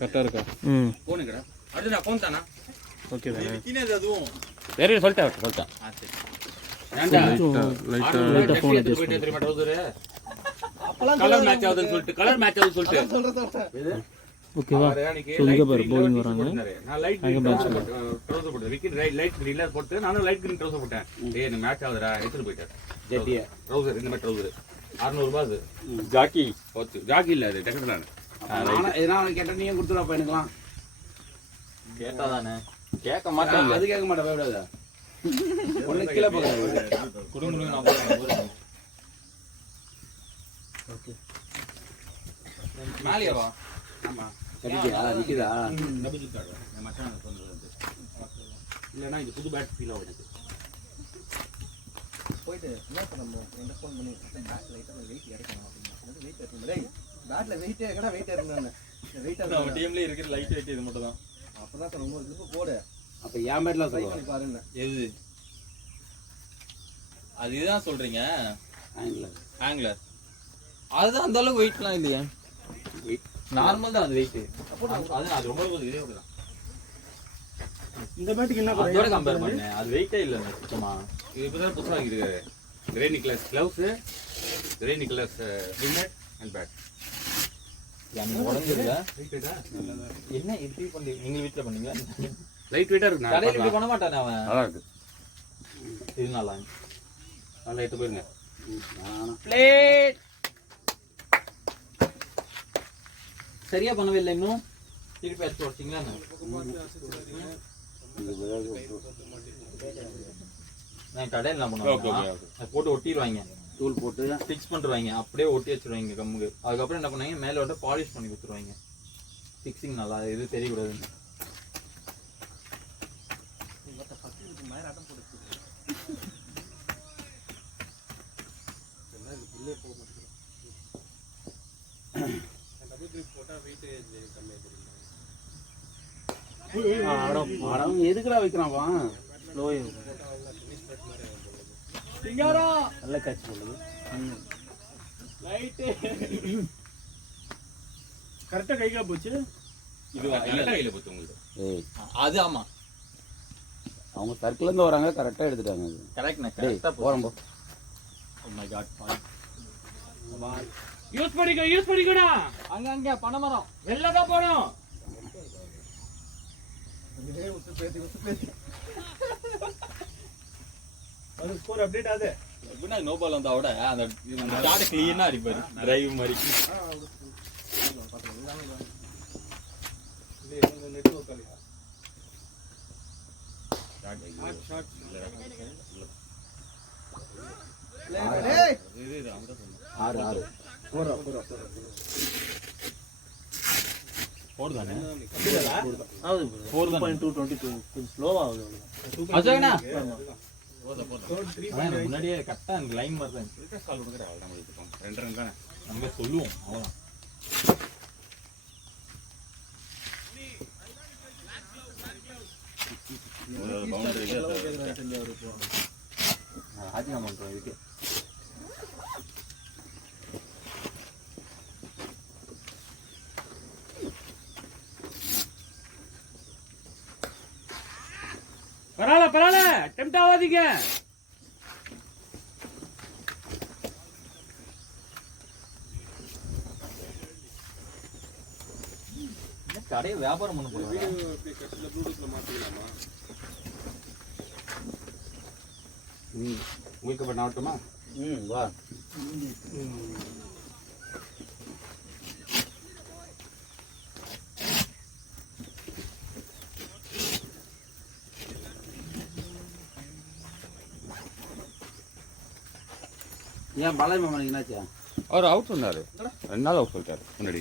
கரெக்டாக இருக்கா? போனுங்கடா அடுத்து நான் ஃபோன் தானா? ஓகே தானே? அதுவும் வேற சொல்லிட்டேன். லைட்டாக ஃபோன் போயிட்டே தெரியுமா ட்ரௌசரு கலர் மேட்ச் ஆகுதுன்னு சொல்லிட்டு ஓகேவா? சொல்லுங்க பாரு போலிங் வராங்க. நான் லைட் கிரீன் ட்ரௌசர் போட்டேன். விக்கெட் லைட் கிரீன்ல போட்டு நானும் லைட் கிரீன் ட்ரௌசர் போட்டேன். டேய் இந்த மேட்ச் ஆகுதுடா எடுத்துட்டு போயிட்டேன். ஜெட்டியா ட்ரௌசர் இந்த மாதிரி ட்ரௌசர் 600 ரூபாய் அது. ஜாக்கி இல்ல அது டெக்கட்லான். நான் கேட்டா நீங்க கொடுத்துடா பையனுக்கலாம். கேட்டா தானே கேட்க மாட்டேன். அது கேட்க மாட்டேன் பயப்படாத. ஒண்ணு கீழ போகாத. குடுங்குங்க நான் போறேன். ஓகே மேலியா வா. ஆமா நிக்குதா டபுள் கார்டு நான் மச்சான் சொன்னது இல்லனா இது புது பேட் ஃபீல் ஆகுது. போயிட்டு என்ன பண்ணோம் ரெண்டு ஃபோன் பண்ணி பேட் லைட்டா வெயிட் இறக்கணும் அப்படினா வெயிட் ஏறணும். டேய் பேட்ல வெயிட் ஏறடா வெயிட் ஏறணும். வெயிட் நம்ம டீம்ல இருக்கிற லைட் வெயிட் இது மட்டும் தான். அப்பதான் சார் ரொம்ப கிளிப் போடு. அப்ப ஏன் பேட்ல ட்ரை பண்ணி பாருங்க. எது அது இதுதான் சொல்றீங்க? ஆங்கிலர் அதுதான் அந்த அளவுக்கு வெயிட்லாம் இல்லையா? நார்மல் தான் அது வெயிட். அது ரொம்ப இதே விடலாம். இந்த பேட்டுக்கு என்ன அதோட கம்பேர் பண்ணேன். அது வெயிட்டே இல்ல சுத்தமா. இது இப்பதான் புதுசா இருக்கு. Gray Nicolls gloves, Gray Nicolls winner and bat. யானி உடைஞ்சிருக்கா? வெயிட்டா? என்ன இப்படி பண்ணி நீங்க வீட்ல பண்ணீங்க? லைட் வெயிட்டா இருக்கு. நான் கடையில இப்படி பண்ண மாட்டானே அவன். நல்லா இருக்கு. இது நல்லா இருக்கு. நல்லா எடுத்து போயிருங்க. பிளேட் சரியா பண்ணவே இல்லை இன்னும். திருப்பி அடிச்சு வச்சிங்களா? நான் கடையில் என்ன பண்ணுவேன் போட்டு ஒட்டிடுவாங்க. டூல் போட்டு ஃபிக்ஸ் பண்ணிடுவாங்க. அப்படியே ஒட்டி வச்சிருவாங்க கம்முக்கு. அதுக்கப்புறம் என்ன பண்ணுவாங்க மேலே வந்து பாலிஷ் பண்ணி கொடுத்துருவாங்க. ஃபிக்ஸிங் நல்லா இது தெரியக்கூடாதுன்னு. எதுக்குடா வைக்கிறான் நல்ல காட்சி பண்ணுது. கரெக்டா கையில போச்சு. இது கையில போச்சு உங்களுக்கு. அது ஆமா அவங்க சர்க்கிள்ல இருந்து வராங்க கரெக்டா எடுத்துட்டாங்க. கரெக்ட்னா போறோம் போ. ஓ மை காட் யூஸ் பண்ணிக்கடா. அங்க பனமரம் வெள்ளதா போணும். அது ஸ்கோர் அப்டேட் ஆகுது. எப்படின்னா நோ பால் வந்தா கூட அந்த ஷாட் கிளீனா அடிப்பாரு டிரைவ் மாதிரி. முன்னாடியே கரெக்டா லைன் மாதிரி நம்ம சொல்லுவோம். அவ்வளவுதான் பண்றோம் இதுக்கு. பரவாயில்ல டெம்ட் ஆகாதீங்க. கடையை வியாபாரம் பண்ண போறீங்க. உங்களுக்கு பண்ண ஆகட்டுமா? வா ஏன் பாலாஜி மாமா என்னாச்சா? அவர் அவுட் சொன்னாரு. 2 நாள் அவுட் சொல்லிட்டாரு முன்னாடி.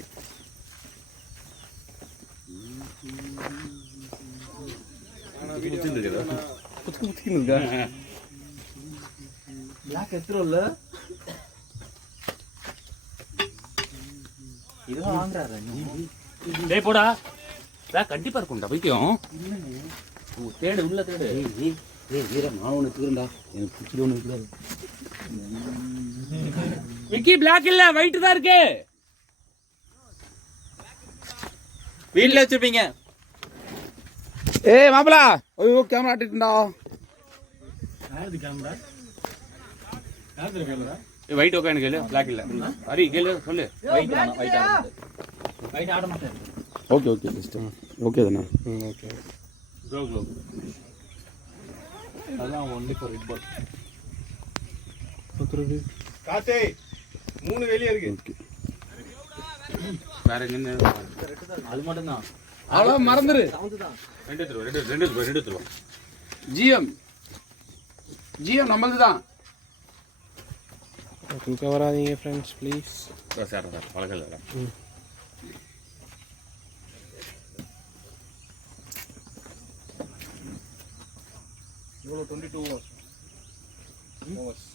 பிளாக் எத்தரோல்ல இதோ வாங்குறாரு. டேய் போடா. பிளாக் கண்டிப்பா இருக்கும்டா பைத்தியம். தேடு உள்ள தேடு. ஏய் வீர நான் ஒன்னு தூரண்டா. எனக்கு பிடிச்சது ஒன்னு இருக்காது. விக்கி பிளாக் இல்ல ஒயிட் தான் இருக்கு. வீட்ல வச்சிருப்பீங்க. ஏய் மாப்பிள ஐயோ கேமரா ஆட்டிட்டா. யாரு கேமரா? யாரு கேமரா? ஒயிட் ஓகே கேளு, பிளாக் இல்ல. ஹரி கேளு சொல்லு. ரைட் ஆட மாட்டேன். ஓகே ஓகே சிஸ்டம் ஓகே தானே. ஓகே. கோ. அதான் ஒன்லி ஃபார் ரெட் பால். பக்கறது. காசே 3 வெளிய இருக்கு. ஓகே. வேற என்ன? அது மட்டும் தான். அவ்வளோ மறந்துரு. ரெண்டு எடுத்துருவா. ஜிஎம் நம்மளது தான். தூக்க வராதீங்க ஃப்ரெண்ட்ஸ் ப்ளீஸ். சார் பழகல. இவ்வளோ 22 ஓவர்ஸ்.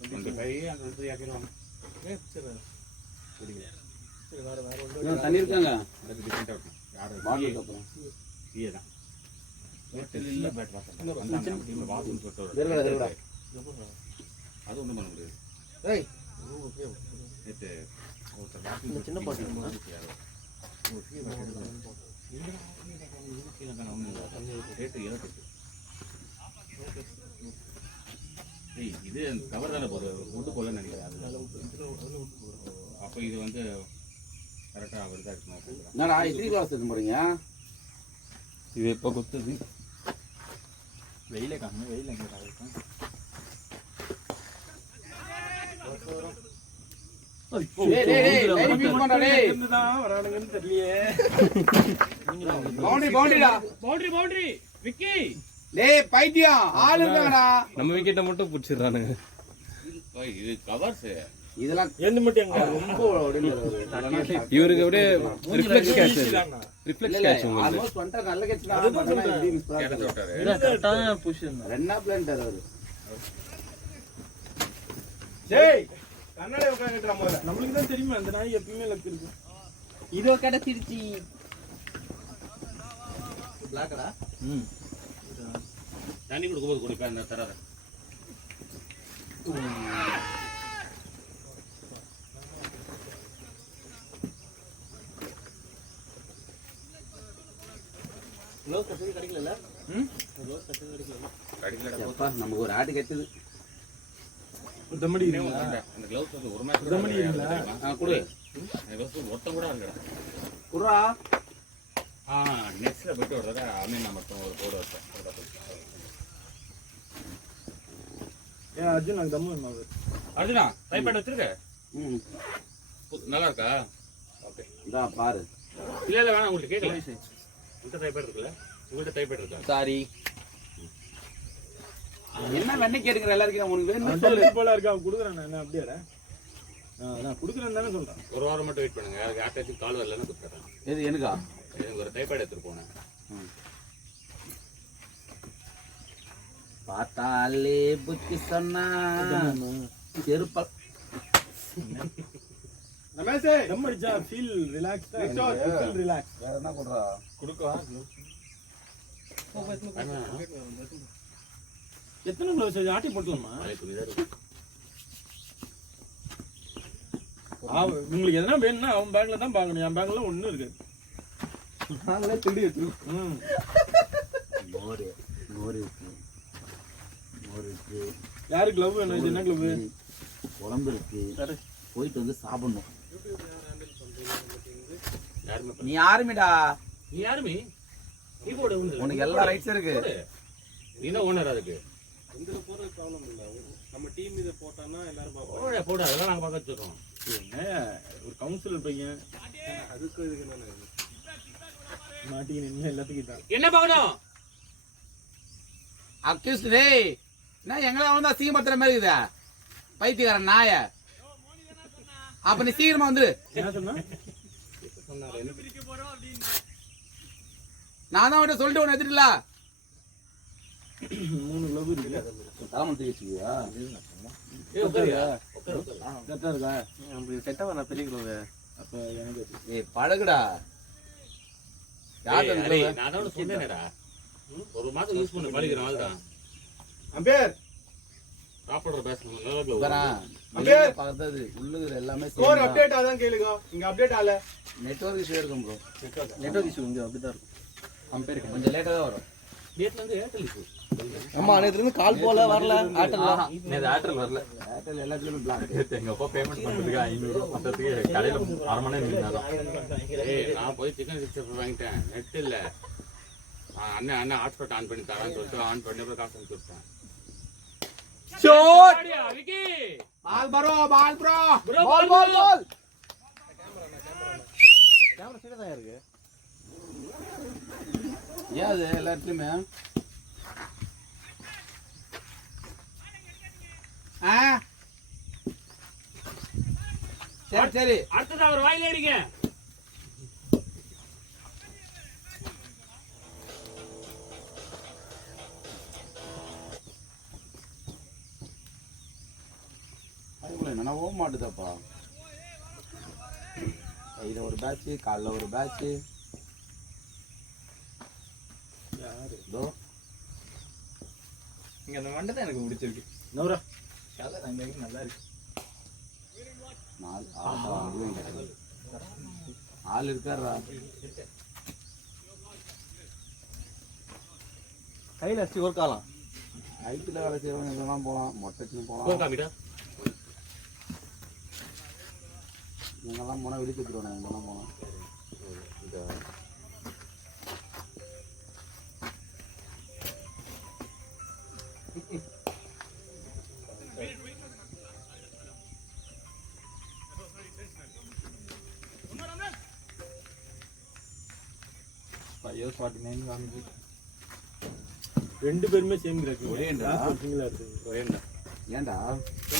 25 அந்த 3 ஆக்கிடுவாங்க. தண்ணி இருக்காங்க. அதுக்கு டிஃபரெண்டா இருக்கும். யாரு பாட்டிலுக்கு அப்புறம் சிஏ தான். இல்ல பேட் வாசல். டீம்ல வாசல் போட்டு இருக்கடா. அது ஒண்ணும் பண்ண முடியாது. ஏய் நேத்து இந்த சின்ன பாட்டு இது கவர் தானே போகுது, ஒட்டு போல நினைக்கிறேன். அப்ப இது வந்து கரெக்டா வருதா இருக்கணும். என்னடா இட்லி கிளாஸ் எடுத்து போறீங்க? இது எப்போ குத்துது? வெயில காணு, வெயில் எங்க காணும்? வரானுங்கன்னு தெரியலையே. பவுண்டரி விக்கி. டேய் பைத்தியம் ஆளு இருக்காங்கடா. நம்ம விக்கெட்டை மட்டும் புடிச்சிடுறானுங்க. இது கவர்ஸ் இதெல்லாம் எந்த மட்டும் எங்க ரொம்ப இவருக்கு அப்படியே ரிஃப்ளெக்ஸ் கேட்ச் உங்களுக்கு. ஆல்மோஸ்ட் வந்துட்டா நல்ல கேட்ச் தான். அதுதான் சொல்றேன். எப்படி மிஸ் பண்ணாரு? கேட்ச் விட்டாரு. இல்ல கரெக்டான பொசிஷன். ரெண்டா பிளான்டர் அவரு. டேய் கண்ணாடி உட்கார்ந்துட்டா முதல்ல. நம்மளுக்கு தான் தெரியுமா அந்த நாய் எப்பவுமே லக் இருக்கு. இதோ கிடைச்சிருச்சு. பிளாக்கடா. தண்ணி கொடுக்கும்போது குடிப்பேன் அந்த தராத. லோ கட்டி கிடைக்கல. அப்பா நமக்கு ஒரு ஆட்டு கெட்டது. தம்மடி அந்த கிளவுஸ் வந்து ஒரு மேட்ச் தம்மடி இல்ல. குடு. ஒட்ட கூட இருக்கடா. குடுறா. நெக்ஸ்ட்ல போயிட்டு ஒரு தடவை அமீன் மட்டும் ஒரு போர்டு வச்சேன். ஏன் அர்ஜுன் எனக்கு தம்மு வேணுமா? அர்ஜுனா டைப்பேட் வச்சிருக்க? ம். நல்லா இருக்கா? ஓகே. இதா பாரு. இல்ல வேணாம், உங்களுக்கு கேட்கல. உங்கள்கிட்ட டைப்பேட் இருக்குல்ல? உங்கள்கிட்ட டைப்பேட் இருக்கா? சாரி. என்ன வெண்ணெய் கேட்குற எல்லாருக்கும் உனக்கு வேணும் சொல்லு. போல இருக்கா குடுக்குறேன் நான் அப்படியே. நான் குடுக்குறேன் தானே சொல்றேன். ஒரு வாரம் மட்டும் வெயிட் பண்ணுங்க. அதுக்கு யார்ட்டாச்சும் கால் வரலன்னு கொடுத்துறேன். எது எனக்கா? எனக்கு ஒரு டைப்பேட் எடுத்துட்டு போனேன். பார்த்தாலே புத்தி சொன்னா செருப்ப. ரமேஷே தம் அடிச்சா ஃபீல் ரிலாக்ஸ்டா. Feel relax. வேற என்ன பண்றா? குடுக்கவா? எத்தனை க்ளோஸ் ஆட்டி போட்டுலாமா? உங்களுக்கு எதனா வேணும்னா அவன் பேங்க்ல தான் பார்க்கணும். என் பேங்க்ல ஒண்ணும் இருக்கு. நாங்களே திருடி எடுத்துருவோம். மோர் இருக்கு. யாரு க்ளவ் வேணும்? இது என்ன க்ளவ்? குழம்பு இருக்கு. போயிட்டு வந்து சாப்பிடணும். நீ யாருமிடா? நீ யாருமே? நீ போடு. உனக்கு எல்லா ரைட்ஸ் இருக்கு. நீ தான் ஓனர். அதுக்கு இதுல போறது ப்ராப்ளம் இல்ல. நம்ம டீம் இத போட்டானா எல்லாரும் பாப்போம். போடு. அதெல்லாம் நாங்க பார்க்க வச்சிருக்கோம். என்ன ஒரு கவுன்சிலர் பையன். அதுக்கு இதுக்கு என்ன மாட்டிங்க என்ன எல்லாத்துக்கும் தான். என்ன பார்க்கணும்? அக்யூஸ்ட் டேய். என்ன எங்களா வந்தா சீமத்துற மாதிரி இருக்குதா? பைத்தியக்காரன் நாய. அப்ப நீ சீக்கிரமா வந்துரு. என்ன சொன்னா? நான் தான் அவன்கிட்ட சொல்லிட்டு உன்னை எடுத்துட்டல. 3 க்ளவ் இருக்கு. தலைமை தூக்கிச்சியா? கரெக்டா இருக்கா? அப்படி செட்டா நான் பெரிய க்ளவ். அப்ப எனக்கு ஏய் பழகுடா. யார் அந்த க்ளவ்? நான் தான் சொன்னேனேடா. ஒரு மாசம் யூஸ் பண்ண பழகிறேன். அதுதான் அம்பேர் சாப்பிடுற பேசணும் அப்படியே பார்த்தது உள்ளுக்குற எல்லாமே ஸ்கோர் அப்டேட் ஆதான் கேளுங்க இங்க அப்டேட் ஆல நெட்வொர்க் இஷ்யூ இருக்கும் ப்ரோ. நெட்வொர்க் இஷ்யூ இங்கே அப்படி தான் இருக்கும். கம்பேர் கொஞ்சம் லேட்டாக தான் வரும். நேத்துல இருந்து ஏர்டெல் இருக்கு. ஆமா நேற்று இருந்து கால் போல வரல ஆட்டல் நேத்து ஏர்டெல் வரல. ஏர்டெல் எல்லாத்துலயும் பிளாக். எங்க அப்பா பேமெண்ட் பண்றதுக்கு 500 பண்றதுக்கு கடையில 1/2 மணி நேரம் நின்னாதான். ஏய் நான் போய் சிக்கன் 65 வாங்கிட்டேன். நெட் இல்ல. அண்ணன் ஹாட்ஸ்பாட் ஆன் பண்ணி தரேன்னு சொல்லிட்டு ஆன் பண்ணி அப்புறம் காசு அனுப்பி விட்டேன். Shot Vicky ball bro ball bro ball ball ball camera சைடுல தான் இருக்கு. ஏன் அது எல்லா இடத்துலயுமே சரி சரி அடுத்தது அவர் வாயில அடிங்க. என்னன்னா ஓக மாட்டுதாப்பா. கையில ஒரு பேட்ச் காலில் ஒரு பேட்ச். இங்க அந்த வண்டை தான் எனக்கு பிடிச்சிருக்கு. நூறா கலர் அங்க நல்லா இருக்கு. ஆள் இருக்காரா கையில அடிச்சு ஒரு காலம் ஐடியில் வேலை செய்யறவங்க இதெல்லாம் போகலாம். மொட்டைக்கு போன் போகலாம். காமிடா. இவங்கெல்லாம் போனால் வெடி கொடுத்துருவாங்க. இவங்கெல்லாம் போனால் ரெண்டு பேருமே சேம் கிராக். ஒரேண்டா சிங்கிளா இருக்கு. ஒரேண்டா ஏன்டா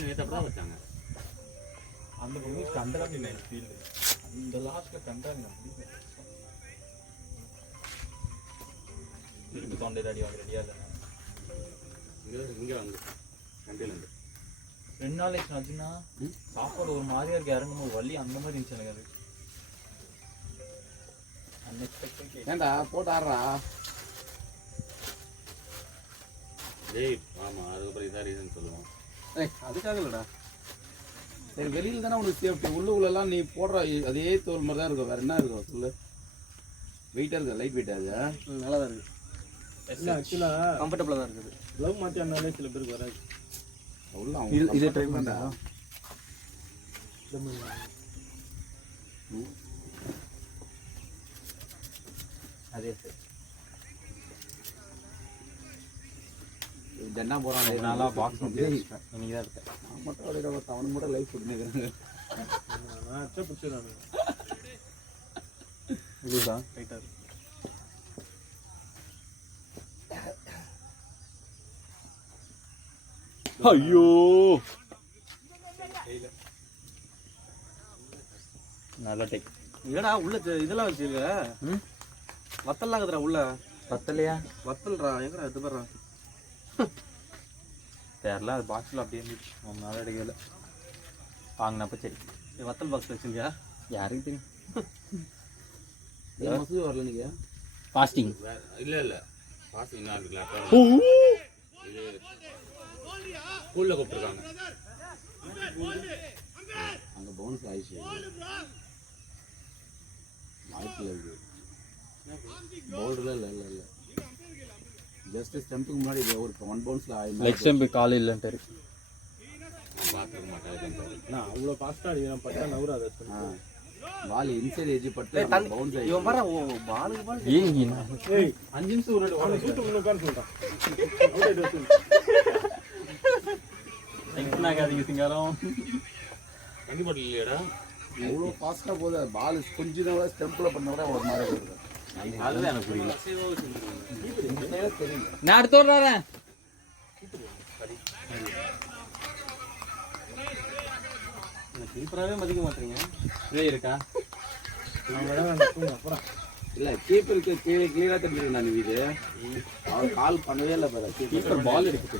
நேத்து அப்படிதான் வச்சாங்க. அந்த பக்கம் கண்டராமி நைட் ஃபீல் அந்த லாஸ்ட்ல கண்டராமி திருப்பி தொண்டை அடி வாங்க ரெடியா இல்லை. இங்க வந்து கண்டில இருந்து 2 நாளைக்கு ஆச்சுன்னா சாப்பாடு ஒரு மாதிரியா இருக்கு. இறங்கும் ஒரு வலி அந்த மாதிரி இருந்துச்சு எனக்கு. அது அன்எக்ஸ்பெக்டட். ஏன்டா போட்டு ஆடுறா. ஏய் ஆமா அதுக்கப்புறம் இதான் ரீசன் சொல்லுவோம். அதுக்காக இல்லடா. சரி வெளியில தானே உனக்கு சேஃப்டி. உள்ளுக்குள்ளெல்லாம் நீ போடுற அதே தோல் மாதிரி தான் இருக்கும். வேற என்ன இருக்கும் சொல்லு. வெயிட்டா இருக்கு. லைட் வெயிட்டா அது நல்லா தான் இருக்கு. இல்ல ஆக்சுவலா கம்ஃபர்டபுளா தான் இருக்குது. லவ் மாத்தியானாலே சில பேருக்கு வராது. உள்ள இது ட்ரை பண்ணா அதே சார் ஜன்னா போறான். நல்லா பாக்ஸ் இன்னைக்கு தான் இருக்கேன். நான் மட்டும் அப்படியே அவனு மட்டும் லைஃப் கொடுத்துருக்கிறேன். நான் அச்சா பிடிச்சதானு இதுதான் ரைட்டா இருக்கு. ஐயோ நல்ல டேக். ஏடா உள்ள இதெல்லாம் வச்சிருக்க. வத்தல்லாம் இருக்குதுடா உள்ள. வத்தலையா? வத்தல்றா எங்கடா இது பண்றா தெரியல. அது பாக்ஸில் அப்படியே இருந்துச்சு. அவங்க நாள் எடுக்கல வாங்கினப்ப. சரி வத்தல் பாக்ஸ் வச்சுருக்கியா? யாருக்கு தெரியும். மசூதி வரல நீங்க ஃபாஸ்டிங் இல்ல இல்ல பாசிங் இன்னும் இருக்குல்ல. இது ஸ்கூல்ல கூப்பிட்டுருக்காங்க. அங்க பவுன்ஸ் ஆயிடுச்சு. வாய்ப்பில்லை இது. பவுல்டர்ல இல்ல இல்ல இல்ல ஜஸ்ட் ஸ்டெம்புக்கு முன்னாடி ஒரு 1 பவுன்ஸ்ல லெக் ஸ்டெம்பு கால் இல்லைன்ட்டு பார்த்துக்க மாட்டேன். நான் அவ்வளோ ஃபாஸ்ட்டாக அடிக்கிறேன். பட்டா நவுறாத. பால் இன்சைட் எட்ஜ் பட்டு பவுன்ஸ் ஆயிடுச்சு. இவன் வர பாலுக்கு பால். ஏய் 5 நிமிஷம் ஒரு அவனை சூட்டு முன்ன உட்கார சொல்லிட்டான். டென்ஷன் ஆகாதீங்க சிங்காரம். கண்டிப்பா இல்லையாடா. அவ்வளோ ஃபாஸ்ட்டாக போகுது. பால் கொஞ்சம் தான் ஸ்டெம்பில் பண்ண கூட ஒரு மாதிரி இருக்குது. அதுதான் எனக்கு புரியல. தெரியல. நான் அடுத்து வரேன். கீப்பராகவே மதிக்க மாட்டீங்க. இருக்கா அப்புறம் இல்லை கீப்பருக்கு கிளியராக தெரிஞ்சுக்கணும். நான் இது அவன் கால் பண்ணவே இல்லை. கீப்பர் பால் எடுத்து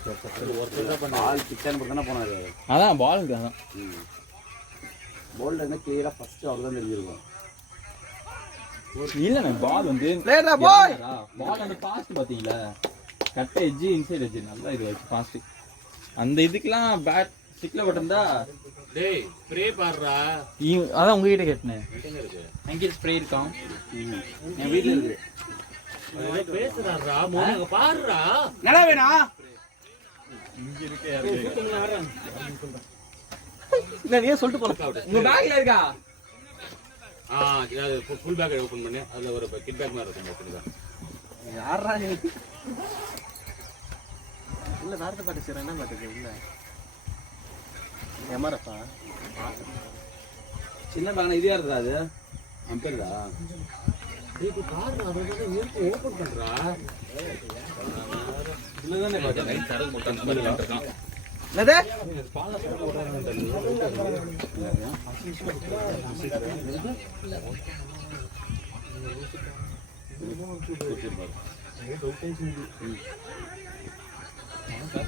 பால் கிச்சன் தானே போனார். அதான் பால் தான். போல்டு என்ன கிளியராக ஃபர்ஸ்ட் அவர் தான் தெரிஞ்சிருக்கும். இல்ல பால் வந்து பால் அந்த பாஸ்ட் பாத்தீங்களா? கட்ட எட்ஜ் இன்சைட் எட்ஜ் நல்லா இது வச்சு பாஸ்ட். அந்த இதுக்கெல்லாம் பேட் ஸ்டிக்ல போட்டிருந்தா டேய் ஸ்ப்ரே பாடுறா. அதான் உங்ககிட்ட கேட்டேன். எங்க இருக்கு? அங்கே ஸ்ப்ரே இருக்கான் என் வீட்டில் இருக்கு. பேசுறாரா மோனங்க பாடுறா. என்னடா வேணா இல்ல நீயே சொல்லிட்டு போல. உங்க பேக்ல இருக்கா? அது ஃபுல் பேக் ஓபன் பண்ணி அதுல ஒரு கிட் பேக் மாதிரி இருக்கும் அப்படிதான். யாரா நீ? இல்ல வேற பாட்டு செய்யற என்ன பாட்டு இல்ல எமரப்பா சின்ன பேக்னா இது யாருடா அது? அம்பேர்டா. டேய் பாடுறா அதோட ஓபன் பண்றா. இதுலதானே பாக்க லைட் சரக்கு போட்டு அந்த மாதிரி இருக்கான். என்னது?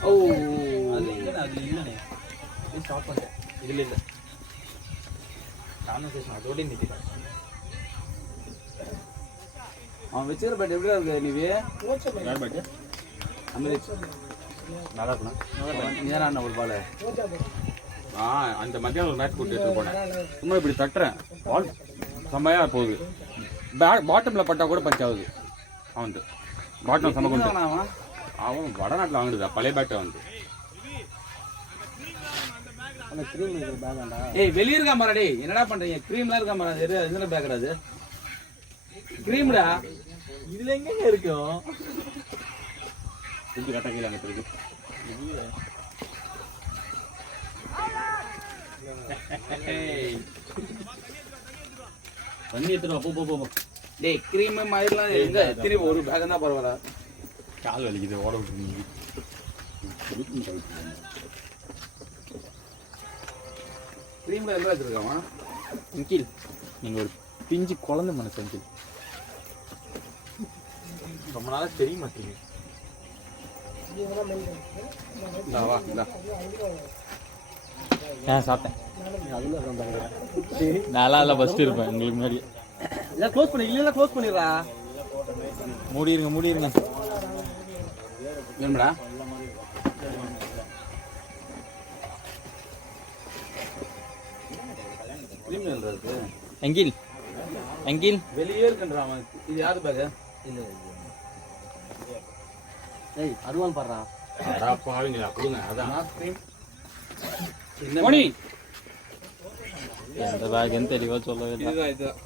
ஓ அது இல்ல அது இல்லனே. இது ஸ்டாப் பண்ணிட்டேன். இதுல இல்ல. கான்வர்சேஷன் அதோட நிறுத்திட்டேன். அவன் வெச்சிர பேட் எப்படிடா இருக்கு நீவே? யார் பேட்? அமெரிக்கா நல்லா இருக்குனா? நீதான் அண்ணா ஒரு பால். அந்த மத்தியானம் ஒரு மேட்ச் போட்டு எடுத்து போனேன். சும்மா இப்படி தட்டுறேன் பால் செம்மையா போகுது. பாட்டம்ல பட்டா கூட பஞ்ச் ஆகுது. அவன் பாட்டம் செம்ம கொண்டு அவன் வடநாட்டில் வாங்குறதா பழைய பேட்டை வந்து. அந்த கிரீம் இருக்கிற பேக் ஏய் வெளிய இருக்கா மாரா டேய். என்னடா பண்றீங்க? கிரீம்லாம் இருக்கா மாரா? அது என்ன பேக்டா அது? கிரீம்டா. இதுல எங்க இருக்கும்? திருப்பி கட்ட கீழே அங்கே இருக்கு. பண்ணி எடுத்துருவா போ போ போ. டேய் கிரீம் மாதிரிலாம் எங்க திருப்பி ஒரு பேக் தான் பரவாயில்ல. கால் வலிக்குது ஓட விட்டுருந்தீங்க. கிரீம்ல எல்லாம் வச்சிருக்காமா? அங்கில் நீங்க ஒரு பிஞ்சு குழந்தை மனசு அங்கில். ரொம்ப நாளா தெரிய மாட்டீங்க. வா இந்தா. சாப்பிட்டேன். நல்லா இல்லை ஃபர்ஸ்ட் இருப்பேன் உங்களுக்கு முன்னாடி. எல்லாம் க்ளோஸ் பண்ணி இல்லைன்னா க்ளோஸ் பண்ணிடுறா. மூடிடுங்க மூடிடுங்க. வேணும்டா? கிரீம்ல இருக்கு. அங்கில் அங்கில் வெளியே இருக்குன்றான் அவன். இது யாரு பேக்? இல்ல ஏய் அதுவான் பாடுறா. அடா பாவிங்களா கொடுங்க அதான். நான் கிரீம். மணி எந்த பேக்னு தெளிவா சொல்லவே இல்லை. இதுதான் இதுதான்.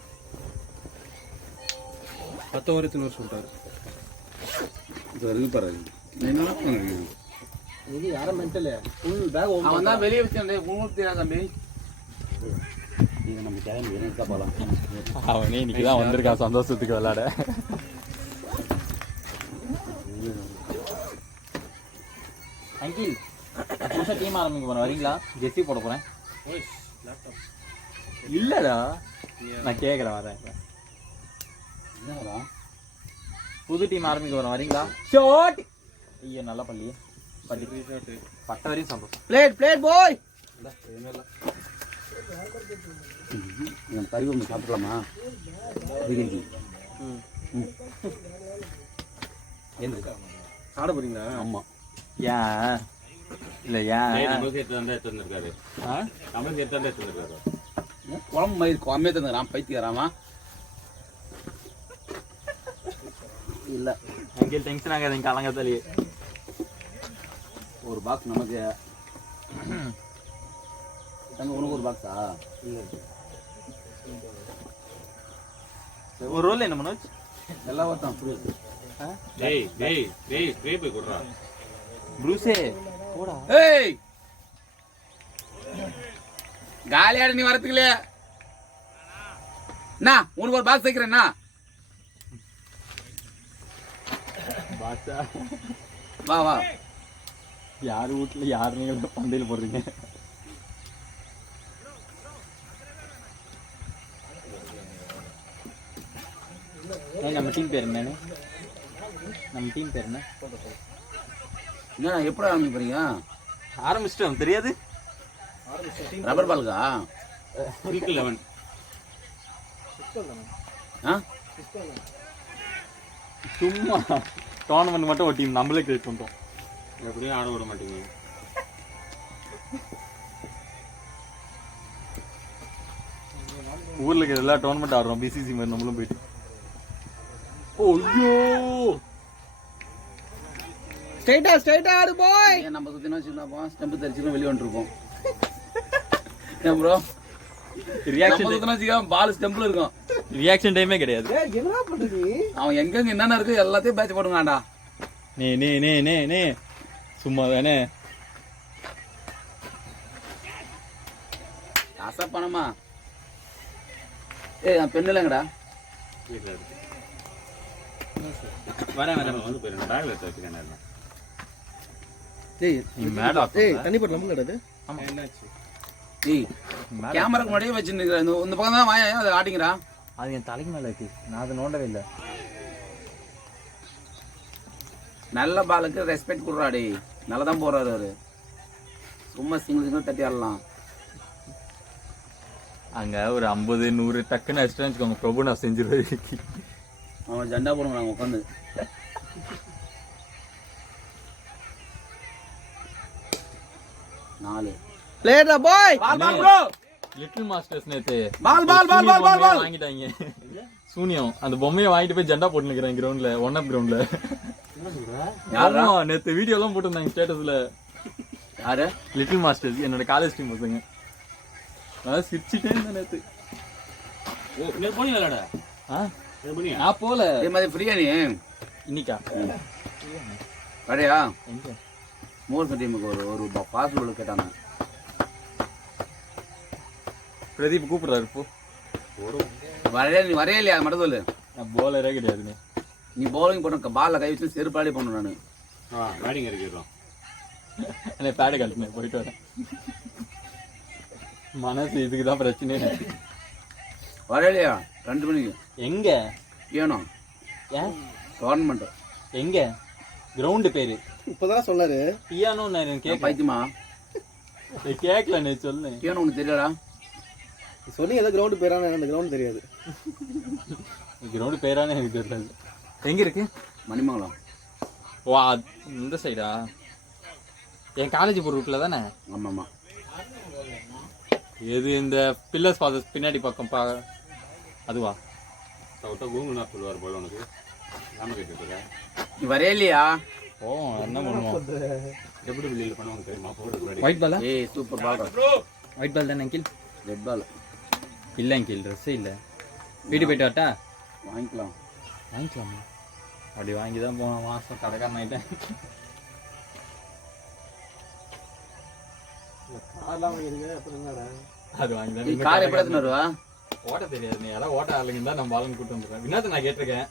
10 வருஷம் சொல்லிட்டாரு. இது இருக்கு பாரு. என்ன பண்ணுறீங்க? இது யார மென்டல் ஃபுல் பேக் அவன் தான் வெளியே வச்சானே மூணு தம்பி. இது நம்ம கிளம்பி என்ன போகலாம். அவனே இன்னைக்கு தான் வந்திருக்கான் சந்தோஷத்துக்கு விளையாட. அங்கில் புதுசாக டீம் ஆரம்பிக்க போறேன் வரீங்களா? ஜெர்சி போட போறேன். இல்லடா நான் கேட்குறேன் வரேன். என்னடா? புது டீம் ஆரம்பிக்க போறேன் வரீங்களா? ஷாட். ஐயோ நல்ல பள்ளி பள்ளி பட்ட வரையும் சந்தோஷம். பிளேட் பிளேட் பாய். கறி ஒன்று சாப்பிடலாமா? பிரியாணி சாப்பிட போறீங்களா? ஆமாம். ஏன் இல்லை ஏன் நம்மளுக்கு எடுத்து வந்தா எடுத்து வந்திருக்காரு. நம்மளுக்கு எடுத்து வந்தா எடுத்து வந்திருக்காரு. குழம்பு மாதிரி குழம்பே தந்துக்கிறான் பைத்தியக்காராமா. இல்லை அங்கில் டென்ஷன் ஆகாதீங்க கலங்கத்தாலே. ஒரு பாக்ஸ் நமக்கு உனக்கு ஒரு பாக்ஸா? ஒரு ரோல் என்ன மனோஜ்? எல்லா வார்த்தான் புரியுது. டேய் டேய் டேய் ஸ்ப்ரே போய் கொடுறா. ப்ரூஸே போடா. ஏய் காலியாடு நீ வரத்துக்குலே அண்ணா உனக்கு ஒரு பாக்ஸ் வைக்கிறேன்னா பாஷா வா வா. யார் வீட்டில் யார் நீங்கள் பந்தையில் போடுறீங்க? நம்ம டீம் பேர் என்னன்னு? நம்ம டீம் பேர் என்ன? என்ன எப்படி ஆரம்பிக்க போறீங்க? ஆரம்பிச்சிட்டோம் தெரியாது. ரப்பர் பாலுக்கா? கிரிக் 11 ஆ சும்மா டோர்னமெண்ட் மட்டும் ஒரு டீம் நம்மளே கிரியேட் பண்ணுறோம். எப்படியும் ஆட விட மாட்டீங்க. ஊர்ல இருக்கிற எல்லா டோர்னமெண்ட் ஆடுறோம் பிசிசி மாதிரி நம்மளும் போயிட்டு. ஐயோ ஸ்ட்ரைட்டா ஆடு போய். ஏன் நம்ம சுத்தினா வச்சுருந்தா ஸ்டெம்பு தெரிச்சுன்னு வெளியே வந்துருப்போம். ஏன் ப்ரோ ரியாக்ஷன் பால் ஸ்டெம்பில் இருக்கும். ரியாக்ஷன் டைமே கிடையாது. என்ன பண்றது? அவன் எங்கெங்க என்னென்ன இருக்கு எல்லாத்தையும் பேட்ச் போடுவான்டா. நே சும்மா தானே. காசா பணமா? ஏய் பெண் இல்லைங்கடா. வீட்டில் இருக்கு. வரேன் வந்து போயிடுறேன். பேக்கில் எடுத்து வச்சுக்கேன். ஏய் மேடம் தண்ணி போட்டு நம்ம கிடையாது. என்னாச்சு? ஏய் கேமராக்கு முன்னாடியே வச்சுருக்கிற இந்த பக்கம் தான் வாயா அதை ஆட்டிங்கிறா. அது என் தலைக்கு மேல இருக்கு. நான் அதை நோண்டவே இல்லை. நல்ல பாலுக்கு ரெஸ்பெக்ட் கொடுறாடி. நல்லா தான் போறாரு அவரு. சும்மா சிங்கிள் தட்டி ஆடலாம். அங்க ஒரு 50 100 டக்குன்னு அடிச்சுட்டு வச்சுக்கோங்க. பிரபு நான் செஞ்சிருவேன். அவன் ஜெண்டா போடுவாங்க நாங்கள் உட்காந்து. நாலு பிளேயர்டா boy. Ball bro. Little masters நேத்து பால் வாங்கிட்டாங்க. சூனியம் அந்த பொம்மையை வாங்கிட்டு போய் ஜெண்டா போட்டு நிக்கிறேன் கிரவுண்ட்ல. ஒன் அப் கிரவுண்ட்ல. ஆமா நேத்து வீடியோ எல்லாம் போட்டிருந்தாங்க ஸ்டேட்டஸ்ல. யாரு? லிட்டில் மாஸ்டர்ஸ் என்னோட காலேஜ் டீம் பசங்க. நான் சிரிச்சுட்டே இருந்தேன் நேத்து. ஓ நீ போனீங்களாடா? நான் போல. இதே மாதிரி ஃப்ரீயா நீ இன்னைக்கா வரையா? எங்க மூர்த்த டீமுக்கு ஒரு பாஸ்வேர்டு கேட்டாங்க. பிரதீப் கூப்பிடுறாரு இப்போ. நீ வரையா இல்லையா மட்டும் சொல்லு. நான் போலரே கிடையாதுங்க. நீ பவுலிங் போட்ட பால்ல கை வச்சு செருப்பாடி போன நானு. பேட்டிங் இறக்கிடுறோம். என்ன பேடு கழட்டினேன் போயிட்டு வரேன். மனசு இதுக்குதான் பிரச்சனை. வரையிலையா 2 மணிக்கு எங்க ஏனும் ஏன் கவர்மெண்ட் எங்க கிரவுண்டு பேரு இப்பதான் சொன்னாரு. பியானோ நான் கேட்க பைத்தியமா கேட்கல நீ சொல்லு. ஏனும் உனக்கு தெரியலடா? சொன்னி ஏதோ கிரவுண்ட் பேரான அந்த கிரவுண்ட் தெரியாது. கிரவுண்டு பேரானே எனக்கு தெரியல. எங்க இருக்கு? மணிமங்கலம். வா இந்த சைடா? என் காலேஜ் போற ரூட்ல தானே? ஆமாம்மா. எது இந்த பில்லர்ஸ் ஃபாதர்ஸ் பின்னாடி பக்கம் அதுவா? கூகுள் மேப் சொல்லுவார் போல உனக்கு. நாம கேட்டுருக்க. நீ வரையிலையா? ஓ என்ன பண்ணுவோம். எப்படி வெளியில் பண்ணுவாங்க தெரியுமா? போடுறது ஒயிட் பாலா? ஏய் சூப்பர் பால். ஒயிட் பால் தானே அங்கிள்? ரெட் பால் இல்லை அங்கிள் ட்ரெஸ்ஸே இல்லை. வீட்டு போயிட்டு வரட்டா? வாங்கிக்கலாம். வாங்கிக்கலாமா? அப்படி வாங்கி தான் போன மாதம் கடைக்காரன் ஆகிட்டேன். அது வாங்கி நீ கார் எப்படி எடுத்துன்னு வருவா? ஓட்ட தெரியாது. நீ யாராவது ஓட்ட ஆளுங்க தான் நம்ம ஆளுங்க கூட்டு வந்துடுறேன். இன்னத்தை நான் கேட்டிருக்கேன்.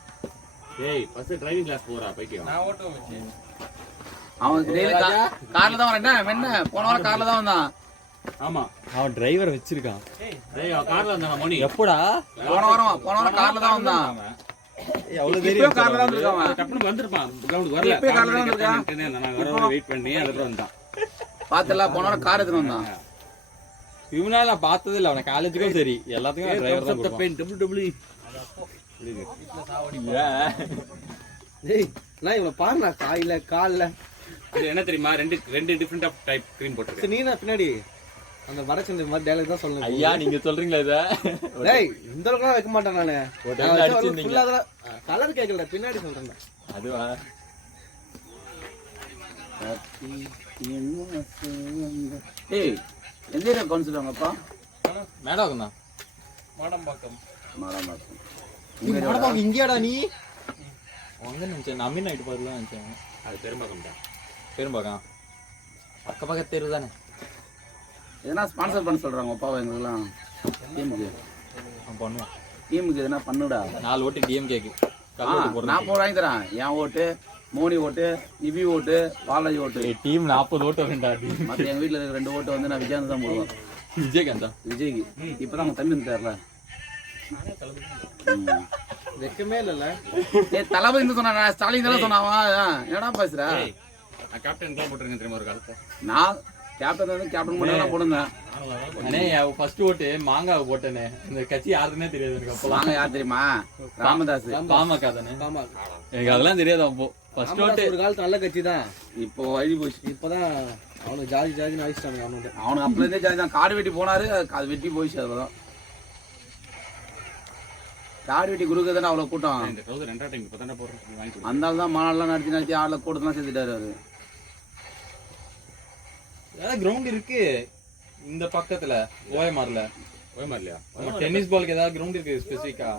ஏய் ஃபர்ஸ்ட் டிரைவிங் கிளாஸ் போறா பைத்தியம். நான் ஓட்டம் வச்சேன். அவன் டெய்லி கார்ல தான் வரேன். என்ன போன வாரம் கார்ல தான் வந்தான். ஆமா அவன் டிரைவர் வச்சிருக்கான். டேய் கார்ல வந்தானா மணி? எப்படா? போன வாரம் கார்ல தான் வந்தான். அவ்வளவு இப்பயும் கார்ல தான் இருக்கான். டப்புனு வந்திருப்பான். கிரவுண்டுக்கு வரல. இப்பயும் கார்ல தான் இருக்கான். நான் வர வெயிட் பண்ணி அதுக்கு வந்தான். பாத்தல போன வாரம் கார் எடுத்துன்னு வந்தான். இவனால நான் பார்த்தது இல்லை. அவனை காலேஜுக்கும் சரி எல்லாத்துக்கும் டிரைவர் தான் கொடுப்பான். டபிள்யூ ஏய் நான் இவனை பாருண்ணா காயில கால்ல. இது என்ன தெரியுமா? ரெண்டு டிஃபரெண்ட் ஆஃப் டைப் கிரீம் போட்டுருக்கு. நீ நான் பின்னாடி அந்த வரச்சந்திர மாதிரி டயலாக் தான் சொல்லணும். ஐயா நீங்க சொல்றீங்களா இத? டேய் இந்த அளவுக்குலாம் வைக்க மாட்டேன் நானு. ஒரு டைம்ல அடிச்சிருந்தீங்க. கலர் கேக்கல பின்னாடி சொல்றேன். அதுவா? ஏய் எந்த ஏரியா கவுன்சில் வாங்கப்பா? மேடம் தான். மாடம்பாக்கம். மாடம்பாக்கம். இங்கேடா நீ? அங்க நினைச்சேன். அமீன் ஆயிட்டு பாருலாம் நினைச்சேன். அது பெரும்பாக்கம் தான். பெரும்பாக்கம் பக்க பக்க தெரு தானே. எதனா ஸ்பான்சர் பண்ண சொல்றாங்க அப்பாவை எங்களுக்குலாம். டீமுக்கு பண்ணுவோம். டீமுக்கு எதனா பண்ணுடா. 4 ஓட்டு டிஎம்கேக்கு. நான் வாங்கி தரேன். என் ஓட்டு, மோனி ஓட்டு, நிவி ஓட்டு, பாலாஜி ஓட்டு. டீம் 40 ஓட்டு வரும்டா. மற்ற எங்க வீட்டில் இருக்கிற 2 ஓட்டு வந்து நான் விஜயகாந்த் தான் போடுவேன். விஜயகாந்தா? விஜய்க்கு இப்பதான் அவங்க தம்பி வந்துட்டார்ல. வெக்கமே இல்லைல்ல. ஏ தளபதி சொன்னா ஸ்டாலின் தானே சொன்னாவா? என்னடா பேசுற? நான் கேப்டன் தான் போட்டுருக்கேன் தெரியுமா ஒரு காலத்தை. நான் கேப்டன் வந்து கேப்டன் மட்டும் போடுங்க. அண்ணே ஃபர்ஸ்ட் ஓட்டு மாங்காவை போட்டேனே. இந்த கட்சி யாருன்னே தெரியாது எனக்கு அப்போ. மாங்காய் யார் தெரியுமா? ராமதாஸ். பாமக தானே. ஆமா எனக்கு அதெல்லாம் தெரியாது அப்போ. ஃபர்ஸ்ட் ஓட்டு ஒரு காலத்து நல்ல கட்சி தான். இப்போ வழி போச்சு. இப்பதான் அவனுக்கு ஜாதின்னு அழிச்சிட்டாங்க. அவனுக்கு அப்பல இருந்தே ஜாதி தான். காடு வெட்டி போனாரு, அது வெட்டி போயிடுச்சு. அதுதான் காடு வெட்டி குறுக்க தானே அவ்வளோ கூட்டம். இந்த ட்ரௌசர் 2 டைம் இப்போ தானே போடுறேன், வாங்கி கொடு. அந்த ஆள் தான் மாநாடுலாம் நடத்தி ஆளில் கூட்டத்தெல்லாம் சேர்த்துட்டாரு அவரு. ஏதாவது கிரவுண்ட் இருக்கு இந்த பக்கத்துல ஓஎம்ஆர்ல. ஓயமாரிலையா? டென்னிஸ் பாலுக்கு ஏதாவது கிரவுண்ட் இருக்கு ஸ்பெசிஃபிக்கா?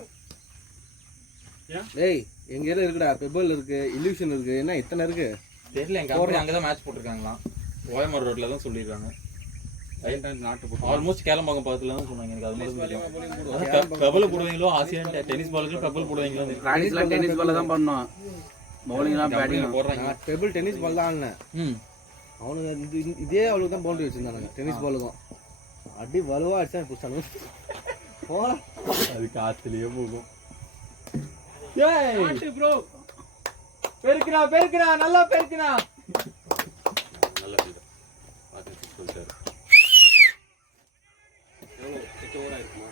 டேய் எங்க ஏரியா இருக்குடா, பெபிள் இருக்கு, இல்யூஷன் இருக்கு, என்ன இத்தனை இருக்கு தெரியல. எங்க கம்பெனி அங்கதான் மேட்ச் போட்டிருக்காங்களாம். ஓஎம்ஆர் ரோட்ல தான் சொல்லிருக்காங்க. நாட்டு போட்டு ஆல்மோஸ்ட் கேளம்பாக்கம் பக்கத்துல தான் சொன்னாங்க. எனக்கு அது மட்டும் தெரியும். பெபல் போடுவீங்களோ ஆசியன் டென்னிஸ் பாலுக்கு பெபல் போடுவீங்களோ? பிராக்டிஸ்லாம் டென்னிஸ் பால்ல தான் பண்ணோம். பவுலிங்லாம் பேட்டிங் போடுறாங்க. நான் பெபிள் டென்னிஸ் பால் தான் ஆடினேன். அவனுக்கு இதே அவளுக்கு தான் பவுண்டரி வச்சிருந்தானுங்க. டென்னிஸ் பாலுக்கும் அடி வலுவா அடிச்சா புடிச்சானு போலாம். அது காத்துலயே போகும். ஏய் ப்ரோ பெருக்குடா நல்லா பெருக்குடா. நல்ல ஃபீல்ட் பாத்து சொல்றாரு. எவ்வளவு 8 ஓவரா இருக்குமா?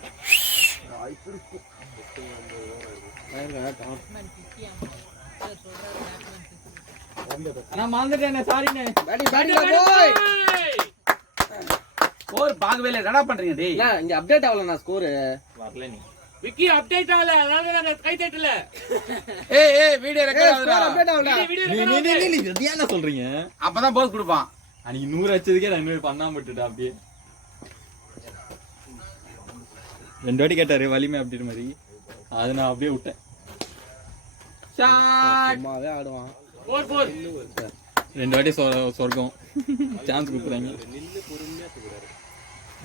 நான் மறந்துட்டேனே, சாரிண்ணே. ஸ்கோர் பார்க்கவே இல்லை. என்னடா பண்றீங்க டேய்? இங்க அப்டேட் ஆகல. நான் ஸ்கோர் வரல. நீ விக்கி அப்டேட் ஆகல, அதனால நான் கை தட்டல. ஏய் வீடியோ ரெக்கார்ட் ஆகுதுடா. அப்டேட் ஆகல. நீ இது என்ன சொல்றீங்க? அப்பதான் போஸ் கொடுப்பான். அன்னைக்கு 100 அடிச்சதுக்கே நான் 200 பண்ணாம விட்டுட்டேன். அப்படியே 2 வாட்டி கேட்டாரு வலிமை அப்படின்ற மாதிரி. அதை நான் அப்படியே விட்டேன். சும்மாவே ஆடுவான். 2 வாட்டி சொர்க்கம் சான்ஸ் கொடுக்குறாங்க.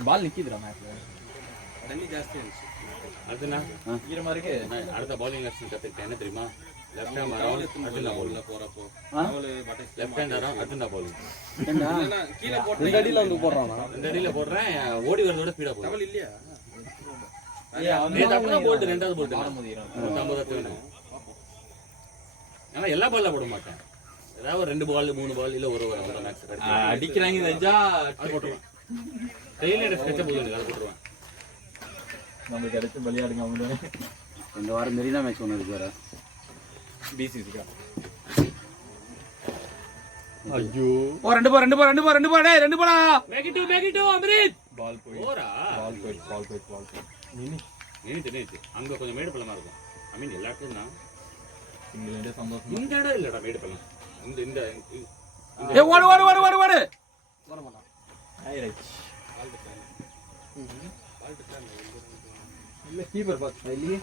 பால் நிக்கிதுடா மேட்ச்ல. தண்ணி ஜாஸ்தி இருந்துச்சு. அதுனா ஈரமா இருக்கு. அடுத்த பவுலிங் லெசன் கத்துக்கிட்டேன். என்ன தெரியுமா? Left hand around Arjuna bowling போறப்போ left hand around Arjuna bowling. என்ன கீழ போட்டு 2 அடியில வந்து போடுறானா? 2 அடியில போடுறேன். ஓடி வரதோட ஸ்பீடா போறேன். டபுள் இல்லையா? போல்ட் 2வது போல்ட் 50 வேணும். ஆனா எல்லா பால்ல போட மாட்டேன். ஏதாவது 2 பால் 3 பால் இல்ல ஒரு ஓவர் மேக்ஸ் அடிக்கிறாங்க. தெரிஞ்சா போட்டுருவேன். டெய்லி ஸ்கெட்ச் போடுவேன். அதை போட்டுருவேன். நம்ம கிடைச்சு விளையாடுங்க. அவங்க இந்த வாரம் மெரினா மேட்ச் ஒன்று இருக்கு வேற. பிசிசிக்கா. ஐயோ ஓ 2 பால் டேய் 2 பாலா. Make it Amrit. பால் போய் ஓரா பால் போய் நீ அங்க கொஞ்சம் மேடு பள்ளமா இருக்கும். ஐ மீன் எல்லா இடத்துலயும் தான். இங்கிலாந்து சந்தோஷம். இந்த இடம் இல்லடா மேடு பள்ளம். இந்த ஏய் ஓடு போட மாட்டான். High right. இல்ல கீப்பர் பாஸ் இல்லையே.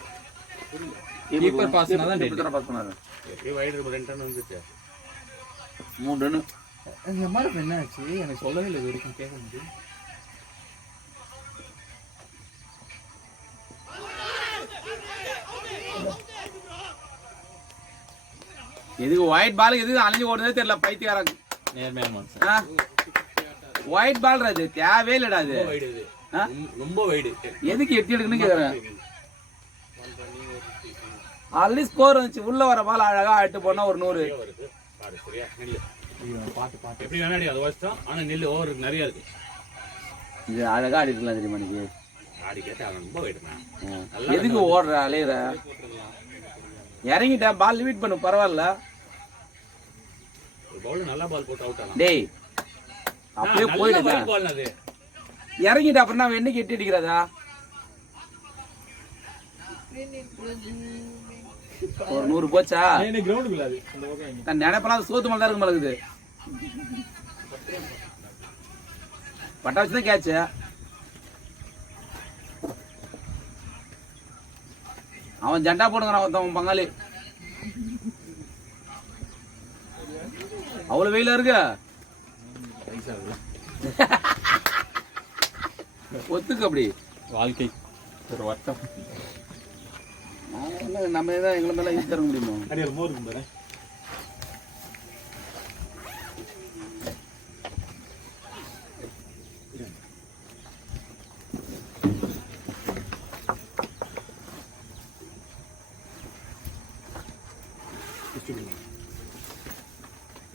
கீப்பர் பாஸ்னா தான் டெட். பாஸ் பண்ணாரு. ஏய் வைட் 2 ரன் வந்துச்சு. 3 ரன். இந்த மாதிரி என்ன ஆச்சு? எனக்கு சொல்லவே இல்லை. இது வரைக்கும் கேட்க முடியும். எதுக்கு ஒயிட் பால் எதுக்கு அலைஞ்சு ஓடுறதே தெரியல பைத்தியக்காரங்க. நேர்மையான மனுஷன். ஒயிட் பால் அது தேவையே இல்லடா. அது ரொம்ப வைடு. எதுக்கு எட்டி எடுக்கணும்னு கேக்குறேன். ஆல்ரெடி ஸ்கோர் வந்துச்சு. உள்ள வர பால் அழகா ஆட்டு போனா ஒரு 100. வருது. பாரு சரியா நெல்லு. பாட்டு எப்படி வேணாடி அது வச்சோம். ஆனா நெல்லு ஓவர் நிறைய இருக்கு. இது அழகா அடிக்கலாம் தெரியுமா நீங்க? ஆடி கேட்டா ரொம்ப வைடுனா. எதுக்கு ஓடுற அலையற? இறங்கிட்டா பால் லிமிட் பண்ணு பரவாயில்ல. ஒரு பவுலர் நல்ல பால் போட்டு அவுட் ஆனா. டேய் அப்படியே போயிடுடா. பால் அது. இறங்கிட்டா அப்புறம் நான் என்னைக்கு எட்டி அடிக்கிறதா? ஒரு 100 போச்சா? என்ன கிரவுண்டுக்குள்ள அது அந்த பக்கம். நான் நினைப்பலாம் சோத்து மேல தான் இருக்கு மலகுது. பட்டா வச்சு தான் கேட்ச். அவன் ஜண்டா போடுங்கிறான் ஒருத்தன் பங்காளி. அவ்வளவு வெயில இருக்கு. ஒத்துக்கு அப்படி வாழ்க்கை ஒரு வட்டம். நம்ம தான் எங்களை மேல ஈஸி தர முடியுமா? அடியல் மோர் இருக்கும் பாரு.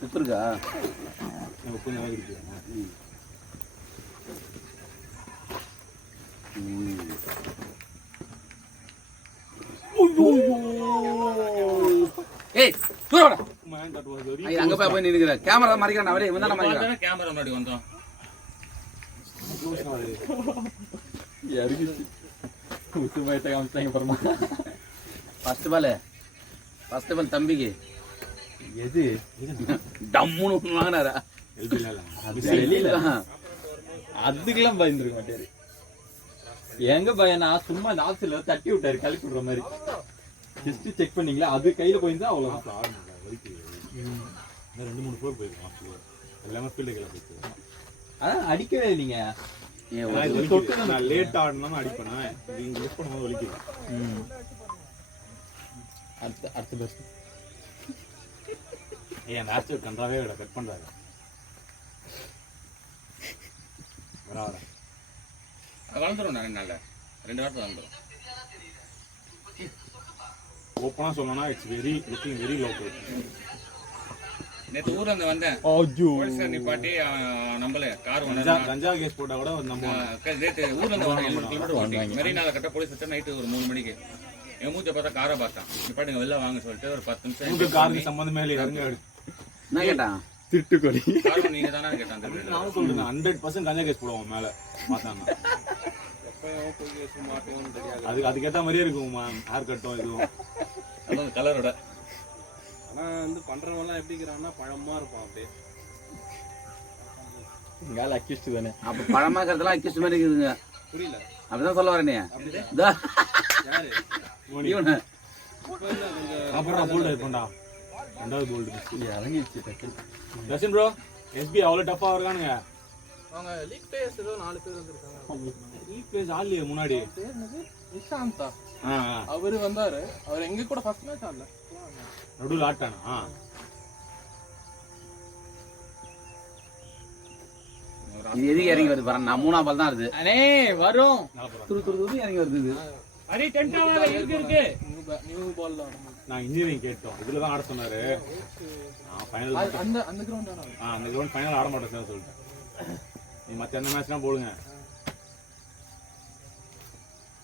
உப்பு இருக்கா? உப்பு மாதிரி இருக்கு. ஏய் தூர வாடா. அங்க போய் நின்னுக்கிற கேமரா மறைக்கிறான் அவரே இவன் தான் மறைக்கிறான். கேமரா முன்னாடி வந்தோம். இறங்கிச்சு உசுமாயிட்ட காமிச்சாங்க அப்புறமா. ஃபர்ஸ்ட் பால் தம்பிக்கு எது டம்முன்னு வாங்கினாரா? வெளியில அதுக்கெல்லாம் பயந்துருக்க மாட்டாரு. எங்க பயம், நான் சும்மா இந்த ஆப்ஷன்ல தட்டி விட்டாரு கலக்கி விடுற மாதிரி. ஜஸ்ட் செக் பண்ணீங்களா, அது கையில போயிருந்தா அவ்வளவுதான். 2-3 பேர் போயிருக்கோம். எல்லாமே ஃபீல்டு கையில போயிருக்கு. அதான் அடிக்கவே இல்லைங்க. நான் லேட் ஆடணும்னு அடிப்பேன். இங்க லிஃப்ட் பண்ணும்போது வலிக்குது. அடுத்த பெஸ்ட் ஏன் மேட்ச் கண்டாவே கட் பண்றாங்க. வளர்ந்துரும். 2 நாள்ல 2 வாரத்துல வளர்ந்துரும். ஓப்பனா சொல்லணும்னா it's very looking very local. நேத்து ஊர்ல இருந்து வந்தேன். போலீஸ்கார் நிப்பாட்டி நம்பல கார் கஞ்சா கேஸ் போட்டா கூட நம்ம நேத்து ஊர்ல இருந்து வந்தேன். 7 கிலோமீட்டர் ஓட்டி மெரினால கட்ட போலீஸ் வச்சா நைட்டு ஒரு 3 மணிக்கு என் மூச்சை பார்த்தா காரை பார்த்தான். நிப்பாட்டுங்க வெளில வாங்க சொல்லிட்டு ஒரு 10 நிமிஷம் காருக்கு சம்பந்தமே இல்லை. என்ன கேட்டான்? திட்டுக்கொடி காரணம் நீங்க தானே கேட்டான். நானும் சொல்றேன் 100% கஞ்சா கேஸ் போடுவோம் மேல பார்த்தாங்க. அதுக்கேற்ற மாதிரியே இருக்கும் ஹேர் கட்டும் இதுவும் கலரோட. ஆனா வந்து பண்றவங்க எப்படி இருக்கிறாங்கன்னா பழமா இருப்பான் அப்படியே. இங்கால அக்யூஸ்ட் தானே. அப்ப பழமா இருக்கிறதெல்லாம் அக்யூஸ்ட் மாதிரி இருக்குதுங்க. புரியல. அப்படிதான் சொல்ல வரேன். யாரு இவனு அப்புறம் போல்டு இருப்பா. 2வது போல்டு இறங்கிடுச்சு. தர்ஷன் ப்ரோ எஸ்பி அவ்வளவு டஃபா இருக்கானுங்க. அவங்க லீக் பிளேயர்ஸ் ஏதோ 4 பேர் வந்திருக்காங்க. லீக் பிளேயர்ஸ் ஆடலையே முன்னாடி. நிஷாந்தா அவரு வந்தாரு. அவர் எங்க கூட ஃபர்ஸ்ட் மேட்ச் ஆடல, நடுவில் ஆட்டானா. இது எதுக்கு இறங்கி வருது பாருங்க. நான் 3ஆம் பால் தான் வருது. அண்ணே வரும். துரு இறங்கி வருது. இது அடி டென்டாவா இருக்கு. நியூ பால் தான். நான் இன்ஜினியரிங் கேட்டோம். இதுல தான் ஆட சொன்னாரு. ஃபைனல் அந்த கிரவுண்ட் தான. அந்த கிரவுண்ட் ஃபைனல் ஆட மாட்டேன் சார் சொல்லிட்டேன். நீ மத்த எந்த மேட்ச்லாம் போடுங்க.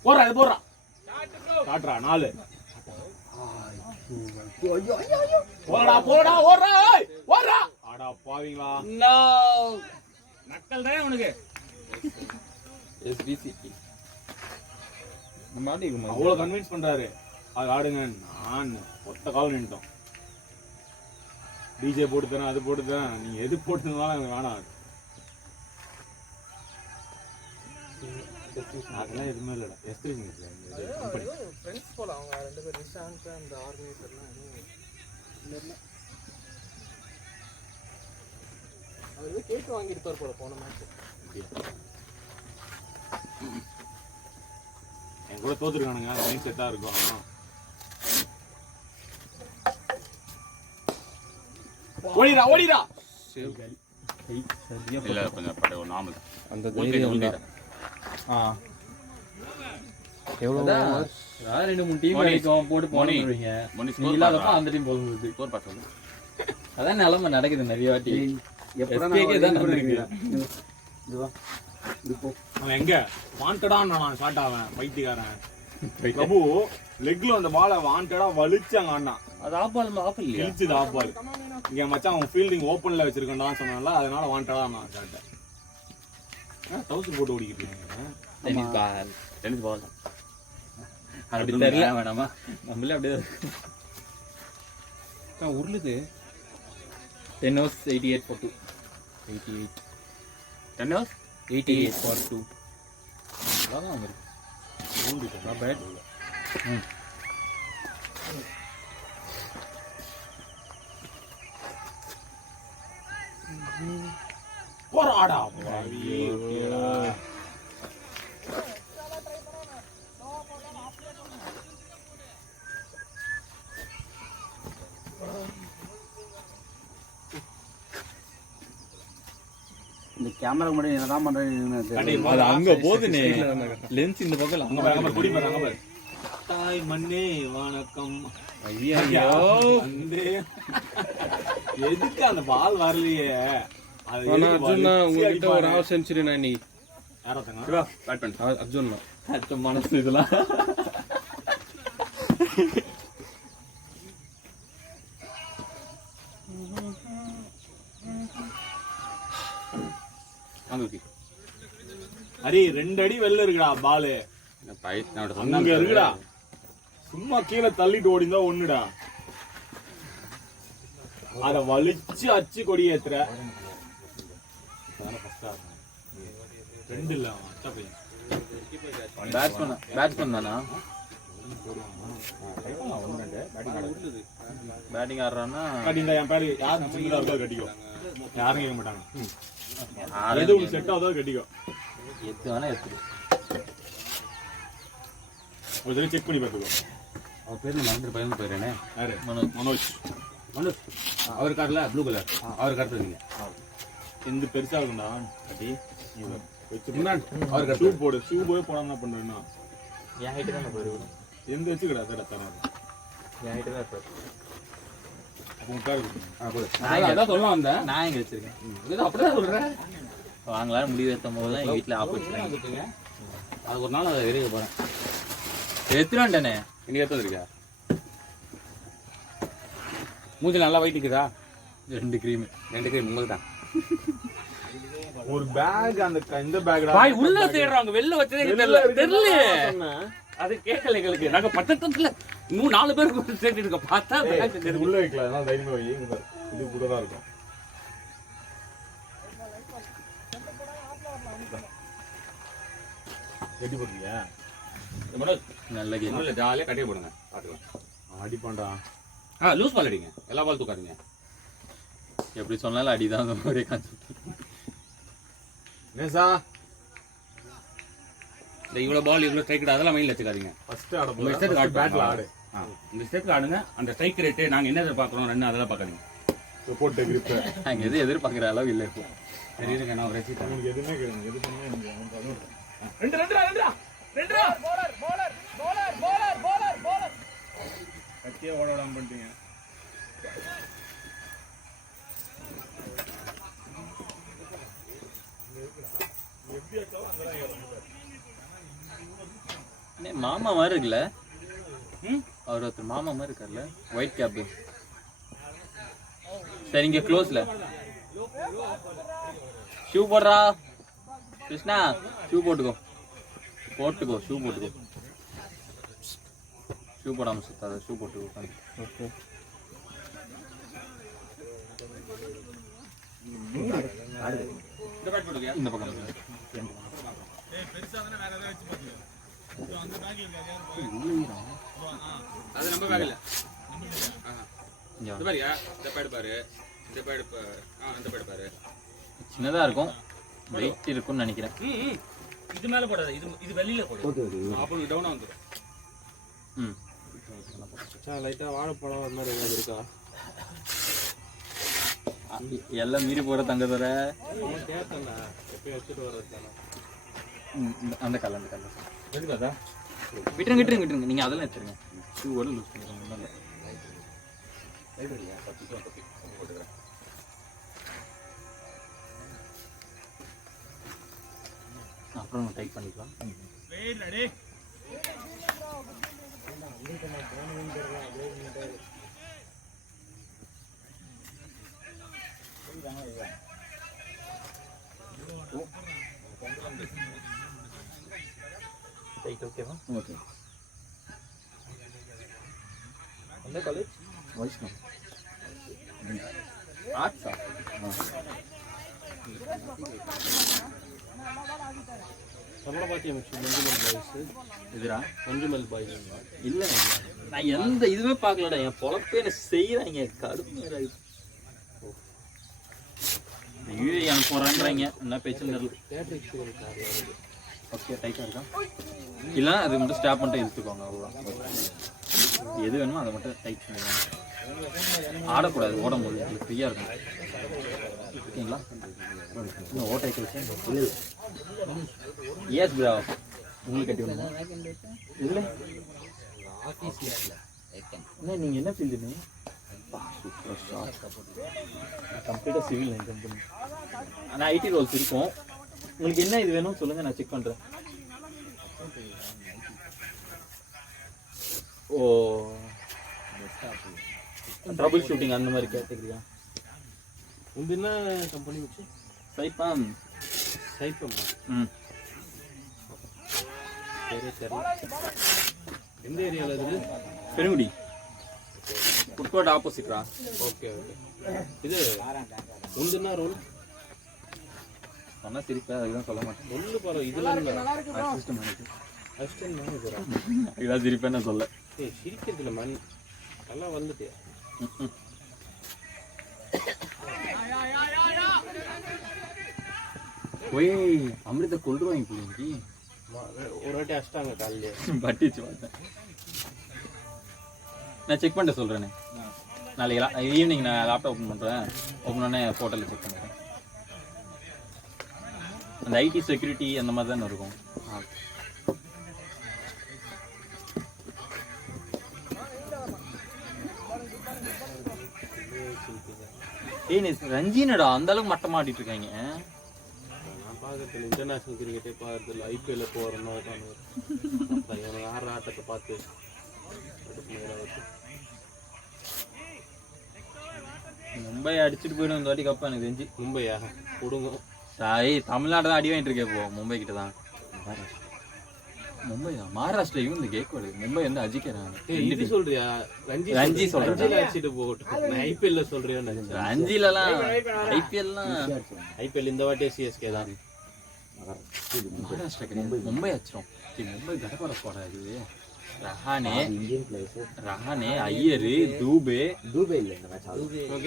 போறா இது போறா. காட்றா 4. போடா ஓடுறா. ஓடுறா. ஆடா பாவீங்களா. நோ நக்கல் தான் உனக்கு. எஸ்பிசிடி மாட்டிக்குமா? அவ்வளவு கன்வின்ஸ் பண்றாரு அது ஆடுங்க. நான் ஒத்த காலம் நின்ட்டோம். டிஜே போட்டு தரேன் அது போட்டு தரேன். நீங்க எது போட்டுனாலும் எனக்கு வேணாம். அதெல்லாம் எதுவுமே இல்லை. ஃப்ரெண்ட்ஸ் போல அவங்க 2 பேர் நிஷாந்த் அந்த ஆர்கனைசர்லாம் இல்ல. அவர் கேக் வாங்கி இருப்பார் போல போன மேட்ச். என் கூட தோத்துருக்கானுங்க. மைண்ட் செட்டா இருக்கும். ஓடிடா ஓடிடா. இல்ல கொஞ்சம் பட ஒரு நார்மல் அந்த தைரியம் தான். எவ்வளவு 2-3 டீம் வரைக்கும் போட்டு போனீங்க. நீங்க இல்லாதப்ப அந்த டீம் போகுது. ஸ்கோர் பாஸ் சொல்லு. அதான் நிலைமை நடக்குது நிறைய வாட்டி. எப்படா தான் நடக்குது. அவன் எங்க வாண்டடா நான் ஷாட் ஆவேன் பைத்தியக்காரன். பிரபு லெக்ல அந்த பாலை வாண்டடா வலிச்சாங்க அண்ணா. அது ஆப்பால் இல்லையா? இழுச்சுது ஆஃப் பால். இங்க மச்சான் அவன் ஃபீல்டிங் ஓப்பன்ல வச்சிருக்கேன்டான்னு சொன்னால அதனால வாண்டடா நான் ஷாட். டவுசர் போட்டு ஓடிக்கிட்டு டென்னிஸ் பால் அப்படி தெரியல வேணாமா? நம்மளே அப்படியே உருளுது. 10 hours 88 for 2. 88 10 hours 88 for 2. அதான் வந்துருக்கு. Not bad. போராடா. இந்த கேமரா முன்னாடி என்னதான் பண்றேன்னு அது அங்க போகுதுனே. லென்ஸ் இந்த பக்கம் அங்க பாருங்க குடி பாருங்க பாரு. தாய் மண்ணே வணக்கம். ஐயோ வந்து எதுக்கு அந்த பால் வரலையே? அது ஆனா அர்ஜுனா உங்ககிட்ட ஒரு ஹாஃப் செஞ்சுரி நான் இன்னைக்கு யாராத்தங்க சிவா பேட் பண்ணு. அர்ஜுன் அச்ச மனசு இதெல்லாம் வாங்க விக்கி. ஹரி 2 அடி வெளில இருக்குடா பாலு நான் பைட் நான் அங்க சொன்னேன் இருக்குடா சும்மா கீழே தள்ளிட்டு ஓடிந்தா ஒண்ணுடா அத வலிச்சு அச்சு கொடி ஏத்துற 2 இல்ல அவன் அச்சா பையன் பேட்ஸ்மேன் தானா பேட்டிங் ஆடுறான்னா கட்டிந்தா என் பேரு யாரும் சின்னதா இருக்கோ கட்டிக்கோ யாரும் கேட்க மாட்டாங்க எது உங்களுக்கு செட் ஆகுதோ கட்டிக்கோ எத்து வேணா எத்து ஒரு தடவை செக் பண்ணி பார்த்துக்கோ அவர் பேர் நான் மறந்துட்டு பயந்து போயிடுறேனே. யாரு மனோஜ் மனோஜ் அவர் கார்ல ப்ளூ கலர் அவர் கார்ல நீங்க எந்த பெருசா இருக்கும்டா கட்டி இம்ரான் அவர் கார் ஷூ போடு ஷூ போய் போடாம என்ன பண்றேன்னா என் ஹைட்டு தான் போயிருக்கணும் எந்த வச்சுக்கடா தடா தரேன் என் ஹைட்டு தான் இருப்பாரு அப்போ உட்காரு போடு. அதான் சொல்ல வந்தேன் நான் எங்க வச்சிருக்கேன் இது அப்படியே சொல்றேன். வாங்கலாம்னு முடிவு ஏற்றும் போது தான் எங்கள் வீட்டில் ஆப்போசிட் அது ஒரு நாள் அதை வெளியே போறேன். எடுத்துட்டானே இன்னைக்கு எடுத்து வந்திருக்கா? மூஞ்சி நல்லா வைட் நிக்குதா? 2 கிரீம் 2 கிரீம் உங்களுக்கு தான். ஒரு பேக் அந்த இந்த பேக்டா பாய் உள்ள தேடுறாங்க வெளில வச்சதே தெரியல. அது கேட்கல எங்களுக்கு. நாங்க பட்டத்துல இன்னும் 4 பேருக்கு சேர்த்து இருக்க பார்த்தா இது உள்ள வைக்கல அதனால தைரியமா வை இது கூட தான் இருக்கும் கட்டி போடுறியா நல்ல கேம் இல்ல ஜாலியா கட்டியே போடுங்க பாத்துக்கலாம். அடி பண்றா லூஸ் பால் அடிங்க. எல்லா பால் தூக்காதீங்க. எப்படி சொன்னாலும் அடிதான் ஒரே கான்செப்ட். நேசா இந்த இவ்வளவு பால் இவ்வளவு ஸ்ட்ரைக் அதெல்லாம் மைண்ட்ல வச்சுக்காதீங்க. ஃபர்ஸ்ட் ஆட உங்க இஷ்டத்துக்கு ஆடு. பேட்ல ஆடு இந்த ஸ்டெப்ல ஆடுங்க. அந்த ஸ்ட்ரைக் ரேட் நாங்க என்ன எதிர்பார்க்கறோம் ரன் அதெல்லாம் பார்க்காதீங்க. போட்டு கிரிப் நாங்கள் எது எதிர்பார்க்குற அளவு இல்லை இப்போ. சரி இருங்க நான் ஒரு ரசித்தேன். உங்களுக்கு எதுவுமே கேளுங்க எது பண்ணா எனக்கு கத்தியே ஓட விடாம பண்ணிட்டீங்க. மாமா மாதிரி இருக்குல்ல அவர் ஒருத்தர் மாமா மாதிரி இருக்கார்ல ஒயிட் கேப்பு. சரி இங்க க்ளோஸ்ல ஷூ போடுறா கிருஷ்ணா. ஷூ போட்டுக்கோ ஷூ போட்டுக்கோ. ஷூ போடாம சுத்தாத ஷூ போட்டுக்கோ. ஓகே இந்த பக்கம் அது நம்ம பேக் இல்ல. இந்த பாரியா இந்த பேட் பாரு. இந்த பேட் அந்த பேட் பாரு. சின்னதா இருக்கும் வெயிட் இருக்கும்னு நினைக்கிறேன். இது மேல போடாத. இது வெளியில போடு. அப்போ டவுனா வந்துரும். லைட்டா வாழைப்பழம் மாதிரி ஏதாவது இருக்கா? எல்லாம் மீறி போற தங்க தர அந்த கல்ல எதுக்காதா? விட்டுருங்க நீங்க அதெல்லாம் எடுத்துருங்க. ஷூவோட லூஸ் பண்ணிடுங்க. அப்புறம் டைட் பண்ணிக்கலாம். ஓகேவா? ஓகே. எந்த காலேஜ்? வைஷ்ணவ். ஆர்ட்ஸா? இதுரா கொஞ்சமல் பாய்ஸ் இல்ல நான் எந்த இதுவே பார்க்கலடா. என் பொழப்பே என்ன செய்யறாங்க கடுமையா. ஐயோ எனக்கு போறான்றாங்க என்ன பேச்சுன்னு தெரியல. ஓகே டைட்டா இருக்கா இல்ல அது மட்டும் ஸ்டாப் பண்ணிட்டு இழுத்துக்கோங்க அவ்வளோதான். எது வேணுமோ அதை மட்டும் டைட் பண்ணிடுவாங்க. ஆடக்கூடாது ஓடும் போது உங்களுக்கு ஃப்ரீயா இருக்கும். ஓகேங்களா? ஓட்டை கழிச்சு எஸ் ப்ரோ உங்களுக்கு கட்டி வேணுமா இல்லை என்ன நீங்கள் என்ன ஃபீல்டுன்னு கம்ப்ளீட்டாக சிவில் லைன் கம்பெனி. ஆனால் ஐடி ரோல்ஸ் இருக்கும். உங்களுக்கு என்ன இது வேணும் சொல்லுங்க, நான் செக் பண்றேன். ஓ, ட்ரபிள் ஷூட்டிங் அந்த மாதிரி கேட்டகரியா? உண்டு என்ன கம்பெனி வச்சு? சைப்பாம். சைப்பம்மா. ம், சரி சரி. எந்த ஏரியாவில் இருக்குது? பெருங்குடி புட்கோட் ஆப்போசிட்ரா. Okay okay. இது உண்டுன்னா ரோல் சொன்னா சிரிப்பா, அதுதான் சொல்ல மாட்டேன். ஒன்று பரவாயில்ல. இதில் என்ன அசிஸ்டன்ட் மேனேஜர் அசிஸ்டன்ட் மேனேஜரா? இதுதான் சிரிப்பேன்னு சொல்ல. ஏய் சிரிக்கிறதுல மண் நல்லா வந்துட்டியா? போய் அமிர்த கொள்ளுவாங்க பிள்ளைங்க. ஒரு வாட்டி அடிச்சிட்டாங்க காலையிலே. பட்டிச்சு பார்த்தேன். நான் செக் பண்ணிட்டு சொல்றேனே. நாளைக்கு ஈவினிங் நான் லேப்டாப் ஓப்பன் பண்றேன். ஓப்பன் பண்ணே போர்ட்டலில் செக் பண்ணுறேன். அந்த ஐடி செக்யூரிட்டி அந்த மாதிரி தானே இருக்கும். ஏய் நீ ரஞ்சினடா அந்த அளவுக்கு மட்டமா ஆடிட்டு இருக்காங்க. நான் பார்க்கறதில்ல, இன்டர்நேஷனல் கிரிக்கெட்டே பார்க்கறதில்ல. ஐபிஎல்ல போகிறோன்னா இவங்க ஆடுற ஆட்டத்தை பார்த்து மும்பை அடிச்சுட்டு போயிடும் இந்த வாட்டி கப்பா எனக்கு தெரிஞ்சு. மும்பையா கொடுங்க. தாய் தமிழ்நாடு தான் அடி வாங்கிட்டு இருக்கே. இப்போ மும்பை கிட்ட தான். மும்பை தான் மகாராஷ்டிரா. இவங்க கேட்கக்கூடாது. மும்பை வந்து அஜிக்கிறாங்க. இது சொல்றியா? ரஞ்சி சொல்றேன். ரஞ்சில அடிச்சிட்டு போகட்டும். நான் ஐபிஎல்ல சொல்றியோன்னு நினைச்சேன். ரஞ்சிலலாம் ஐபிஎல்லாம் ஐபிஎல் இந்த வாட்டியே சிஎஸ்கே தான். மகாராஷ்டிரா மும்பை அடிச்சிடும். மும்பை கடப்பட போடாது. ரஹானே ஐயரு தூபே இல்லை இந்த மேட்ச்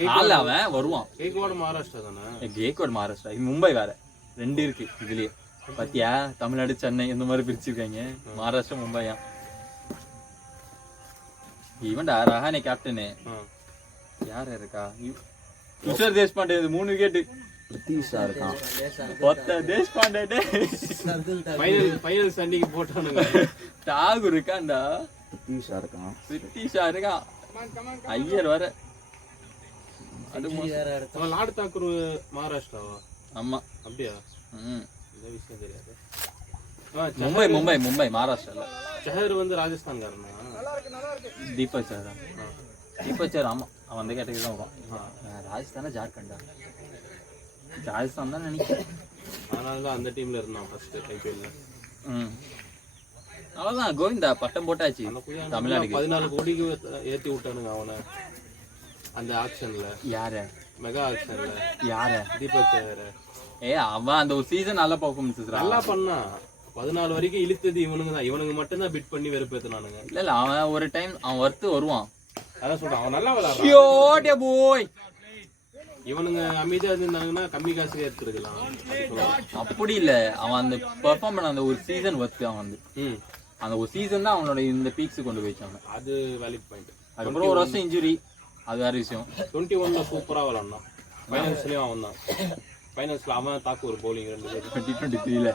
நாலு அவன் வருவான். கேக்வாட் மகாராஷ்டிரா தானே? கேக்வாட் மகாராஷ்டிரா. இது மும்பை வேற. ரெண்டு இருக்கு இதுலயே. பாத்தியா, தமிழ்நாடு சென்னை இந்த மாதிரி பிரிச்சிருக்காங்க. மகாராஷ்டிரா மும்பையா. இவன்டா ரஹானே கேப்டனு. யார் இருக்கா? துஷார் தேஷ்பாண்டே 3 விக்கெட். பிரிட்டிஷா இருக்கான். தேஷ்பாண்டே ஃபைனல் சண்டிக்கு போட்டானுங்க. டாகூர் இருக்கான்டா. பிரிட்டிஷா இருக்கான். பிரிட்டிஷா இருக்கான். ஐயர் வர. அவன் லாடு தாக்கூர் மகாராஷ்டிராவா? ஆமா. அப்படியா? ம். இந்த விஷயம் தெரியாது. மும்பை மும்பை மும்பை மகாராஷ்டிரால. சஹர் வந்து ராஜஸ்தான்காரனா? தீபக் சார். தீபக் சார் ஆமா. அவன் அந்த கேட்டகரி தான் வரும். ராஜஸ்தானா ஜார்க்கண்டா? ராஜஸ்தான் தான் நினைக்கிறேன். அதனால தான் அந்த டீம்ல இருந்தான் ஃபர்ஸ்ட் ஐபிஎல்ல. ம். அவ்வளோதான் கோவிந்தா பட்டம் போட்டாச்சு தமிழ்நாடுக்கு. 14 கோடிக்கு ஏத்தி விட்டானுங்க அவனை அந்த ஆக்ஷன்ல. யாரு? மெகா ஆக்ஷன்ல. யாரு? தீபக் சேகர். அவன் அந்த ஒரு சீசன் நல்ல பர்ஃபார்மன்ஸ் நல்லா பண்ணா. 14 வரைக்கும் இழுத்தது இவனுங்க தான். இவனுங்க மட்டும் தான் பிட் பண்ணி வெறுப்பேத்துனானுங்க. இல்ல அவன் ஒரு டைம் அவன் வறுத்து வருவான். அதான் சொல்றான் அவன் நல்லா விளையாடுறான். போய் இவனுங்க அமைதியா இருந்தாங்கன்னா கம்மி காசுல எடுத்துருக்கலாம். அப்படி இல்ல, அவன் அந்த பெர்ஃபார்ம் பண்ண அந்த ஒரு சீசன் வச்சு அவன் வந்து அந்த ஒரு சீசன் தான் அவனோட இந்த பீக்ஸ் கொண்டு போயிச்சாங்க. அது வேலிட் பாயிண்ட். அதுக்கப்புறம் ஒரு வருஷம் இன்ஜுரி, அது வேற விஷயம். 21ல சூப்பரா விளையாடுனான். ஃபைனல்ஸ்லயும் அவன் தான். ஃபைனல்ஸ்ல அவன் தாக்கூர் பவுலிங் 2023ல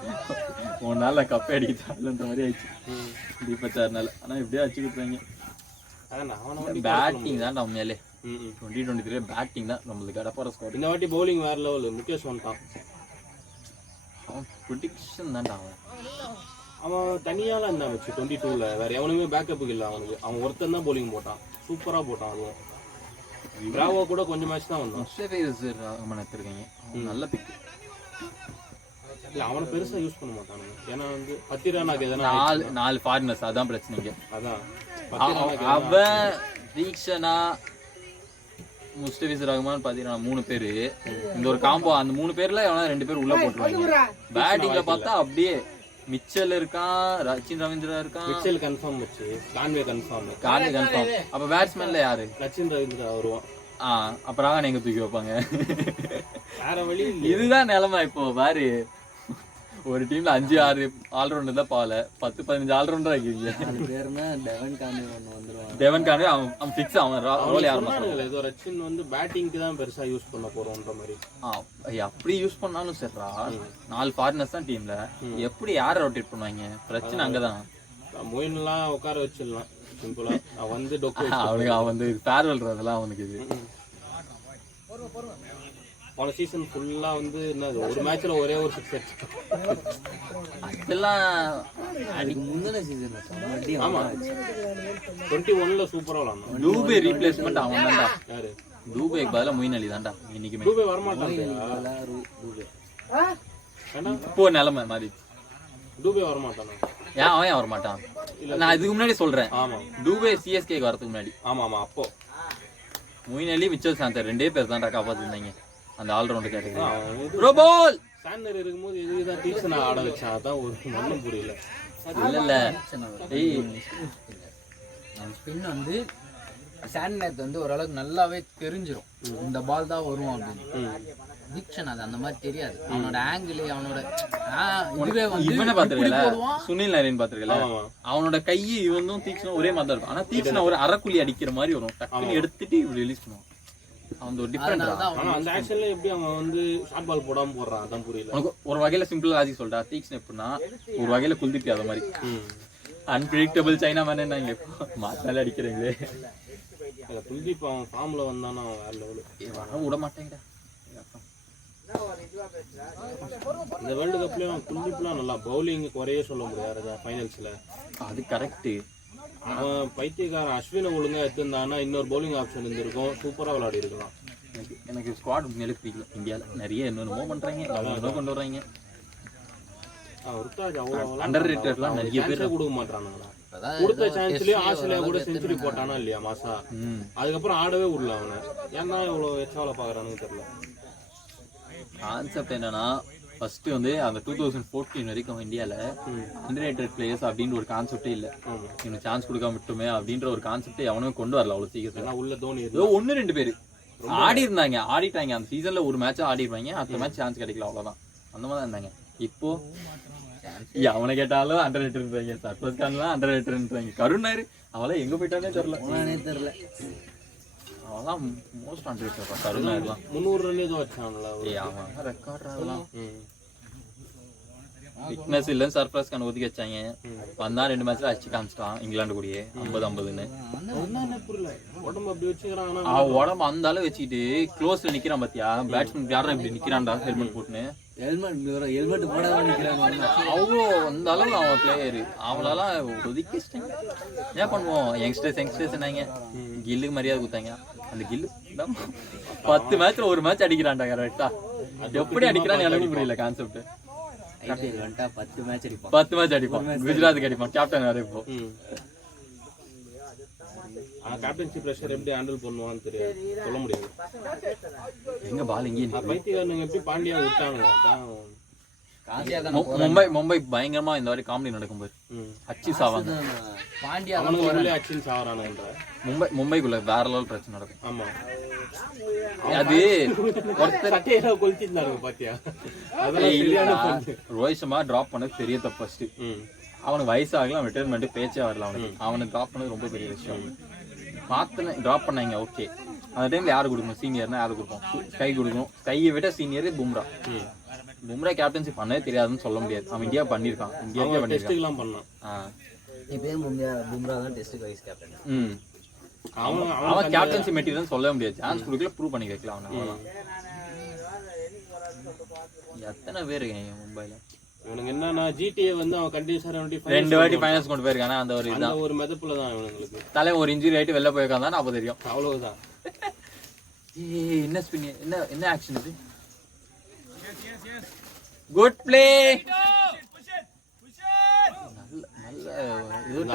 1 நாள்ல கப்பை அடிக்கிறாங்கன்ற மாதிரி ஆயிடுச்சு தீபக் சார்னால. ஆனா எப்படியா அடிச்சு கொடுத்தாங்க. பேட்டிங் தான் உண்மையாலே 2023 பேட்டிங் தான் நம்மளுக்கு கடப்பார ஸ்கோர். இந்த வாட்டி பவுலிங் வேற லெவல். முகேஷ் வந்துட்டான். அவன் ப்ரெடிக்ஷன் தான்டா. அவன் தனியால இருந்தான் வச்சு 22ல வேற எவனுமே பேக்கப்புக்கு இல்லை அவனுக்கு. அவன் ஒருத்தன் தான் பவுலிங் போட்டான். சூப்பரா போட்டான். அதுவும் பிராவோ கூட கொஞ்சம் மேட்ச் தான் வந்தான். எடுத்திருக்கீங்க நல்ல பிக். இல்ல அவனை பெருசா யூஸ் பண்ண மாட்டானுங்க. ஏன்னா வந்து பத்திரானாக்கு எதனா 4 ஃபாரினர்ஸ் அதான் பிரச்சனைங்க. அதான் அவன் தீக்ஷனா முஸ்தபிஸ் ரஹ்மான் பாத்தீங்கன்னா 3 பேரு. இந்த ஒரு காம்போ அந்த 3 பேர்ல எவனா 2 பேர் உள்ள போட்டுருவாங்க. பேட்டிங்ல பார்த்தா அப்படியே மிச்சல் இருக்கான், ரச்சின் ரவீந்திரா இருக்கான். மிச்சல் கன்ஃபார்ம் வச்சு கான்வே கன்ஃபார்ம். அப்ப பேட்ஸ்மேன்ல யாரு? ரச்சின் ரவீந்திரா வருவான். அப்புறம் எங்க தூக்கி வைப்பாங்க. வேற வழி. இதுதான் நிலைமை இப்போ. பாரு, ஒரு டீம்ல 5-6 ஆல்ரவுண்டர் தான் பாவல, 10-15 ஆல்ரவுண்டர் ஆக்கிங்க. டெவன் கான்வே அவன் ஃபிக்ஸ். அவன் ரோல் யாரும் ஏதோ ரச்சின் வந்து பேட்டிங்க்கு தான் பெருசா யூஸ் பண்ண போறோம்ன்ற மாதிரி. அப்படி யூஸ் பண்ணாலும் சரிடா, 4 ஃபாரினர்ஸ் தான் டீம்ல. எப்படி யாரை ரொட்டேட் பண்ணுவாங்க? பிரச்சனை அங்கதான். மொயின்லாம் உட்கார வச்சிடலாம் சிம்பிளா. அவன் வந்து அவனுக்கு அவன் வந்து ஃபேர்வெல் அதெல்லாம் அவனுக்கு இது. போன சீசன் ஃபுல்லா வந்து என்னது ஒரு மேட்ச்ல ஒரே ஒரு 6 அடிச்சு. இதெல்லாம் அதுக்கு முந்தின சீசன் ஆமா 21ல சூப்பரா விளையாடுனான். டூபே ரீப்ளேஸ்மெண்ட் அவன் தான்டா. யாரு டூபேக்கு பதிலா மொயின் அலி தான்டா இன்னைக்குமே. டூபே வரமாட்டான். ஏன்னா இப்போ நிலைமை மாதிரி. டூபே வரமாட்டானா? ஏன் அவன் வர மாட்டான்? நான் இதுக்கு முன்னாடி சொல்றேன். ஆமா டூபே சிஎஸ்கேக்கு வரதுக்கு முன்னாடி ஆமா ஆமா அப்போ மொயின் அலி மிச்சல் சாந்தர் 2 பேர் தான்டா காப்பாத்திருந்தாங்க அந்த ஆல்ரவுண்டர் கேட்டகரி. ப்ரோ பால் சாண்டர் இருக்கும்போது இதுதான் டீச்சர் ஆட வச்சான். அதான் ஒரு மண்ணும் புரியல. இல்ல ஏய் ஸ்பின் வந்து சாண்ட்நேத் வந்து ஓரளவுக்கு நல்லாவே தெரிஞ்சிரும் இந்த பால் தான் வரும் அப்படின்னு. தீக்ஷன் அது அந்த மாதிரி தெரியாது. அவனோட ஆங்கிள் அவனோட இதுவே வந்து இவனை பாத்துருக்கல, சுனில் நரேன் பாத்துருக்கல, ஆமா அவனோட கை இவனும் தீக்ஷனும் ஒரே மாதிரி தான் இருக்கும். ஆனா தீக்ஷன் ஒரு அரைக்குழி அடிக்கிற மாதிரி வரும், டக்குன்னு எடுத்துட்டு ரிலீஸ் பண்ணுவான். அவன் ஒரு டிஃபரெண்ட். ஆனா அந்த ஆக்ஷன்ல எப்படி அவன் வந்து ஷார்ட் பால் போடாம போடுறான் அதான் புரியல. உனக்கு ஒரு வகையில சிம்பிளா லாஜிக் சொல்றா. தீக்ஷன் எப்படின்னா ஒரு வகையில குல்தீப் யாதவ் மாதிரி அன்பிரிடிக்டபிள் சைனா மேன் மாத்தால அடிக்கிறீங்களே. குல்தீப் அவன் ஃபார்ம்ல வந்தானா வேற லெவல். விட மாட்டேங்கடா. இந்த வேர்ல்டு கப்லயும் குல்தீப்லாம் நல்லா பவுலிங் குறையே சொல்ல முடியாது ஃபைனல்ஸ்ல. அது கரெக்ட். அவன் பைத்தியக்காரன் அஸ்வினை ஒழுங்கா எடுத்திருந்தானா இன்னொரு பவுலிங் ஆப்ஷன் இருந்திருக்கும், சூப்பரா விளையாடி இருக்கலாம். எனக்கு ஸ்குவாட் மேலே பிடிக்கல. இந்தியாவில் நிறைய என்னென்னமோ பண்றாங்க, என்னென்னமோ கொண்டு வர்றாங்க. ருத்தாஜ் அவ்வளவு அண்டர் ரேட்டட்லாம் நிறைய பேர் கொடுக்க மாட்டானுங்களா? கொடுத்த சான்ஸ்லயே ஆஸ்திரேலியா கூட செஞ்சுரி போட்டானா இல்லையா மாசா? அதுக்கப்புறம் ஆடவே விடல அவனை. ஏன்னா இவ்வளவு எச்சாவல பாக்குறானுன்னு தெரியல. கான்செப்ட் என்னன்னா ஃபர்ஸ்ட் வந்து அந்த 2014 வரைக்கும் இந்தியால அண்டர்ரேட்டட் பிளேயர்ஸ் அப்படின்ற ஒரு கான்செப்டே இல்ல. இவனுக்கு சான்ஸ் கொடுக்காம விட்டுமே அப்படின்ற ஒரு கான்செப்டே அவனுமே கொண்டு வரல அவ்வளவு சீக்கிரம். உள்ள தோனி ஏதோ 1-2 பேர் ஆடி இருந்தாங்க, ஆடிட்டாங்க. அந்த சீசன்ல ஒரு மேட்ச் ஆடிடுவாங்க, அடுத்த மேட்ச் சான்ஸ் கிடைக்கல, அவ்வளவுதான். அந்த மாதிரி தான் இருந்தாங்க. இப்போ அவனை கேட்டாலும் அண்டர் ரேட்டர்ன்றாங்க, சர்ஃபஸ் கான்லாம் அண்டர் ரேட்டர்ன்றாங்க. கருண் நாயர் அவெல்லாம் எங்க போயிட்டானே தெரியல. அவெல்லாம் மோஸ்ட் அண்டர் ரேட்டர். கருண் நாயர்லாம் 300 ரன் ஏதோ வச்சான்ல. அவன் ரெக்கார்ட் அதெல்லாம் ஃபிட்னஸ் இல்ல. சர்ஃபஸ் கான் ஒதுக்கி வச்சாங்க. வந்தா 2 மேட்ச்ல அடிச்சு காமிச்சிட்டான் இங்கிலாந்து கூடயே 50-50ன்னு. உடம்பு அப்படி வச்சுக்கிறான். அவன் உடம்பு அந்த அளவு வச்சுக்கிட்டு க்ளோஸ்ல நிக்கிறான் பாத்தியா? பேட்ஸ்மேன் யாரும் இப்படி நிக்கிறான்டா ஹெல்மெட் போட்டுன்னு. ஹெல்மெட் போடாம நிக்கிறாங்க. அவ்வளோ அந்த அளவு அவன் பிளேயரு. அவளெல்லாம் ஒதுக்கி வச்சிட்டாங்க. என்ன பண்ணுவோம்? யங்ஸ்டர்ஸ் என்னங்க கில்லுக்கு மரியாதை கொடுத்தாங்க. அந்த கில்லு 10 மேட்ச்ல ஒரு மேட்ச் அடிக்கிறான்டா கரெக்டா. எப்படி அடிக்கிறான்னு எனக்கு புரியல கான்செப்ட். 10 மேட்ச் அடிப்பான், 10 மேட்ச் அடிப்பான். குஜராத்துக்கு அடிப்பான். கேப்டன் வேற இப்போ. கேப்டன்சி பிரஷர் எப்படி ஹேண்டில் பண்ணுவான்னு தெரியாது, சொல்ல முடியாது. எங்க பால் எங்கேயும் பைத்தியக்காரனுங்க எப்படி பாண்டியா விட்டாங்க. மும்பை பயங்கரமா இந்த வாட்டி காமெடி நடக்கும் பாரு. அச்சி சாவாங்க பாண்டியா. அவனுக்கு அச்சின் சாவறானுன்ற மும்பைக்குள்ள வேற லெவல் பிரச்சனை நடக்கும். ஆமா அது ஒருத்தர் கொளுத்திருந்தாருங்க பாத்தியா? ரோஹித் சர்மா டிராப் பண்ணது பெரிய தப்பு. ஃபர்ஸ்ட் அவனுக்கு வயசாகலாம், ரிட்டையர்மெண்ட் பேச்சே வரல. அவனுக்கு டிராப் பண்ணது ரொம்ப பெரிய விஷயம். டிராப் பண்ணாங்க ஓகே. அந்த டைம்ல யாரு கொடுக்கணும்? சீனியர்னா யாரு கொடுப்போம்? ஸ்கை கொடுக்கணும். ஸ்கையை விட சீனியர் பும்ரா. பும்ரா கேப்டன்சி பண்ணவே தெரியாதுன்னு சொல்ல முடியாது. அவன் இந்தியா பண்ணிருக்கான். இந்தியாவுக்கே பண்ணிருக்கான். பண்ணான். இப்பயும் பும்ரா தான் டெஸ்ட் வைஸ் கேப்டன். அவன் கேப்டன்சி மெட்டீரியல் சொல்ல முடியாது. சான்ஸ் கொடுக்கல, ப்ரூவ் பண்ணி வைக்கலாம் அவன். அவ்வளவுதான். எத்தனை பேர் மும்பைல இவனுக்கு என்னன்னா ஜிடிஏ வந்து அவன் கண்டினியூஸா 2 வாட்டி ஃபைனல்ஸ் கொண்டு போயிருக்கானே. அந்த ஒரு இதுதான் ஒரு மெதப்புல தான் இவனுங்களுக்கு. தலை ஒரு இன்ஜுரி ஆயிட்டு வெளில போயிருக்கான் அப்ப தெரியும். அவ்வளவுதான். என்ன ஸ்பின், என்ன ஆக்ஷன் இது? Good play.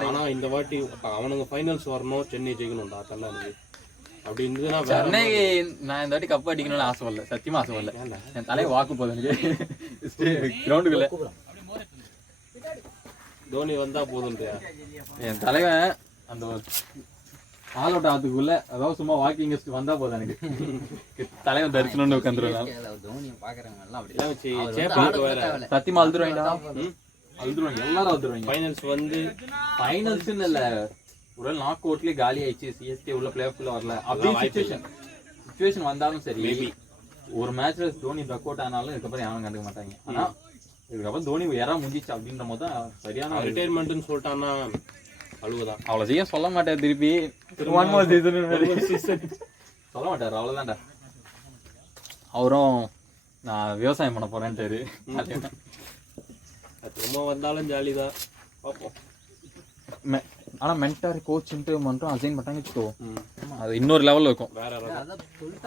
ஆனா இந்த வாட்டி அவனுங்க ஃபைனல்ஸ் வரணும், சென்னை ஜெயிக்கணும்டா தலை. அப்படி இருந்ததுன்னா சென்னை நான் இந்த வாட்டி கப் அடிக்கணும்னு ஆசை வரல, சத்தியமா ஆசை வரல. என் தலையை வாக்கு போதும் கிரவுண்டுக்குள்ள. தோனி வந்தா போதுன்றியா? என் தலைவன் அந்த ஆல் அவுட் ஆத்துக்குள்ள அதாவது சும்மா வாக்கிங் வந்தா போதும் எனக்கு. தலைவன் தரிசனம்னு உட்காந்துருவேன். சத்தியமா அழுதுருவாங்க, அழுதுருவாங்க, எல்லாரும் அழுதுருவாங்க. ஃபைனல்ஸ் வந்து ஃபைனல்ஸ்ன்னு இல்ல, ஒரு நாக் அவுட்லயே காலி ஆயிடுச்சு, சிஎஸ்கே உள்ள பிளே ஆஃப்ல வரல அப்படி சிச்சுவேஷன் வந்தாலும் சரி, ஒரு மேட்ச்ல தோனி டக் அவுட் ஆனாலும் இதுக்கப்புறம் யாரும் கண்டுக்க மாட்டாங்க. ஆனா இதுக்கப்புறம் தோனி யாரா முடிஞ்சிச்சு அப்படின்ற போது தான் சரியான ரிட்டையர்மெண்ட்னு சொல்லிட்டான்னா அழுவுதான். அவ்வளவு செய்ய சொல்ல மாட்டார். திருப்பி 1 more season சொல்ல மாட்டாரு. அவ்வளவுதான்டா. அவரும் நான் விவசாயம் பண்ண போறேன்ட்டாரு. திரும்ப வந்தாலும் ஜாலி தான் பார்ப்போம். ஆனா மென்டார் கோச்ன்ட்டு மட்டும் அசைன் பண்ணாங்கன்னு வச்சுக்கோ, அது இன்னொரு லெவல்ல இருக்கும். வேற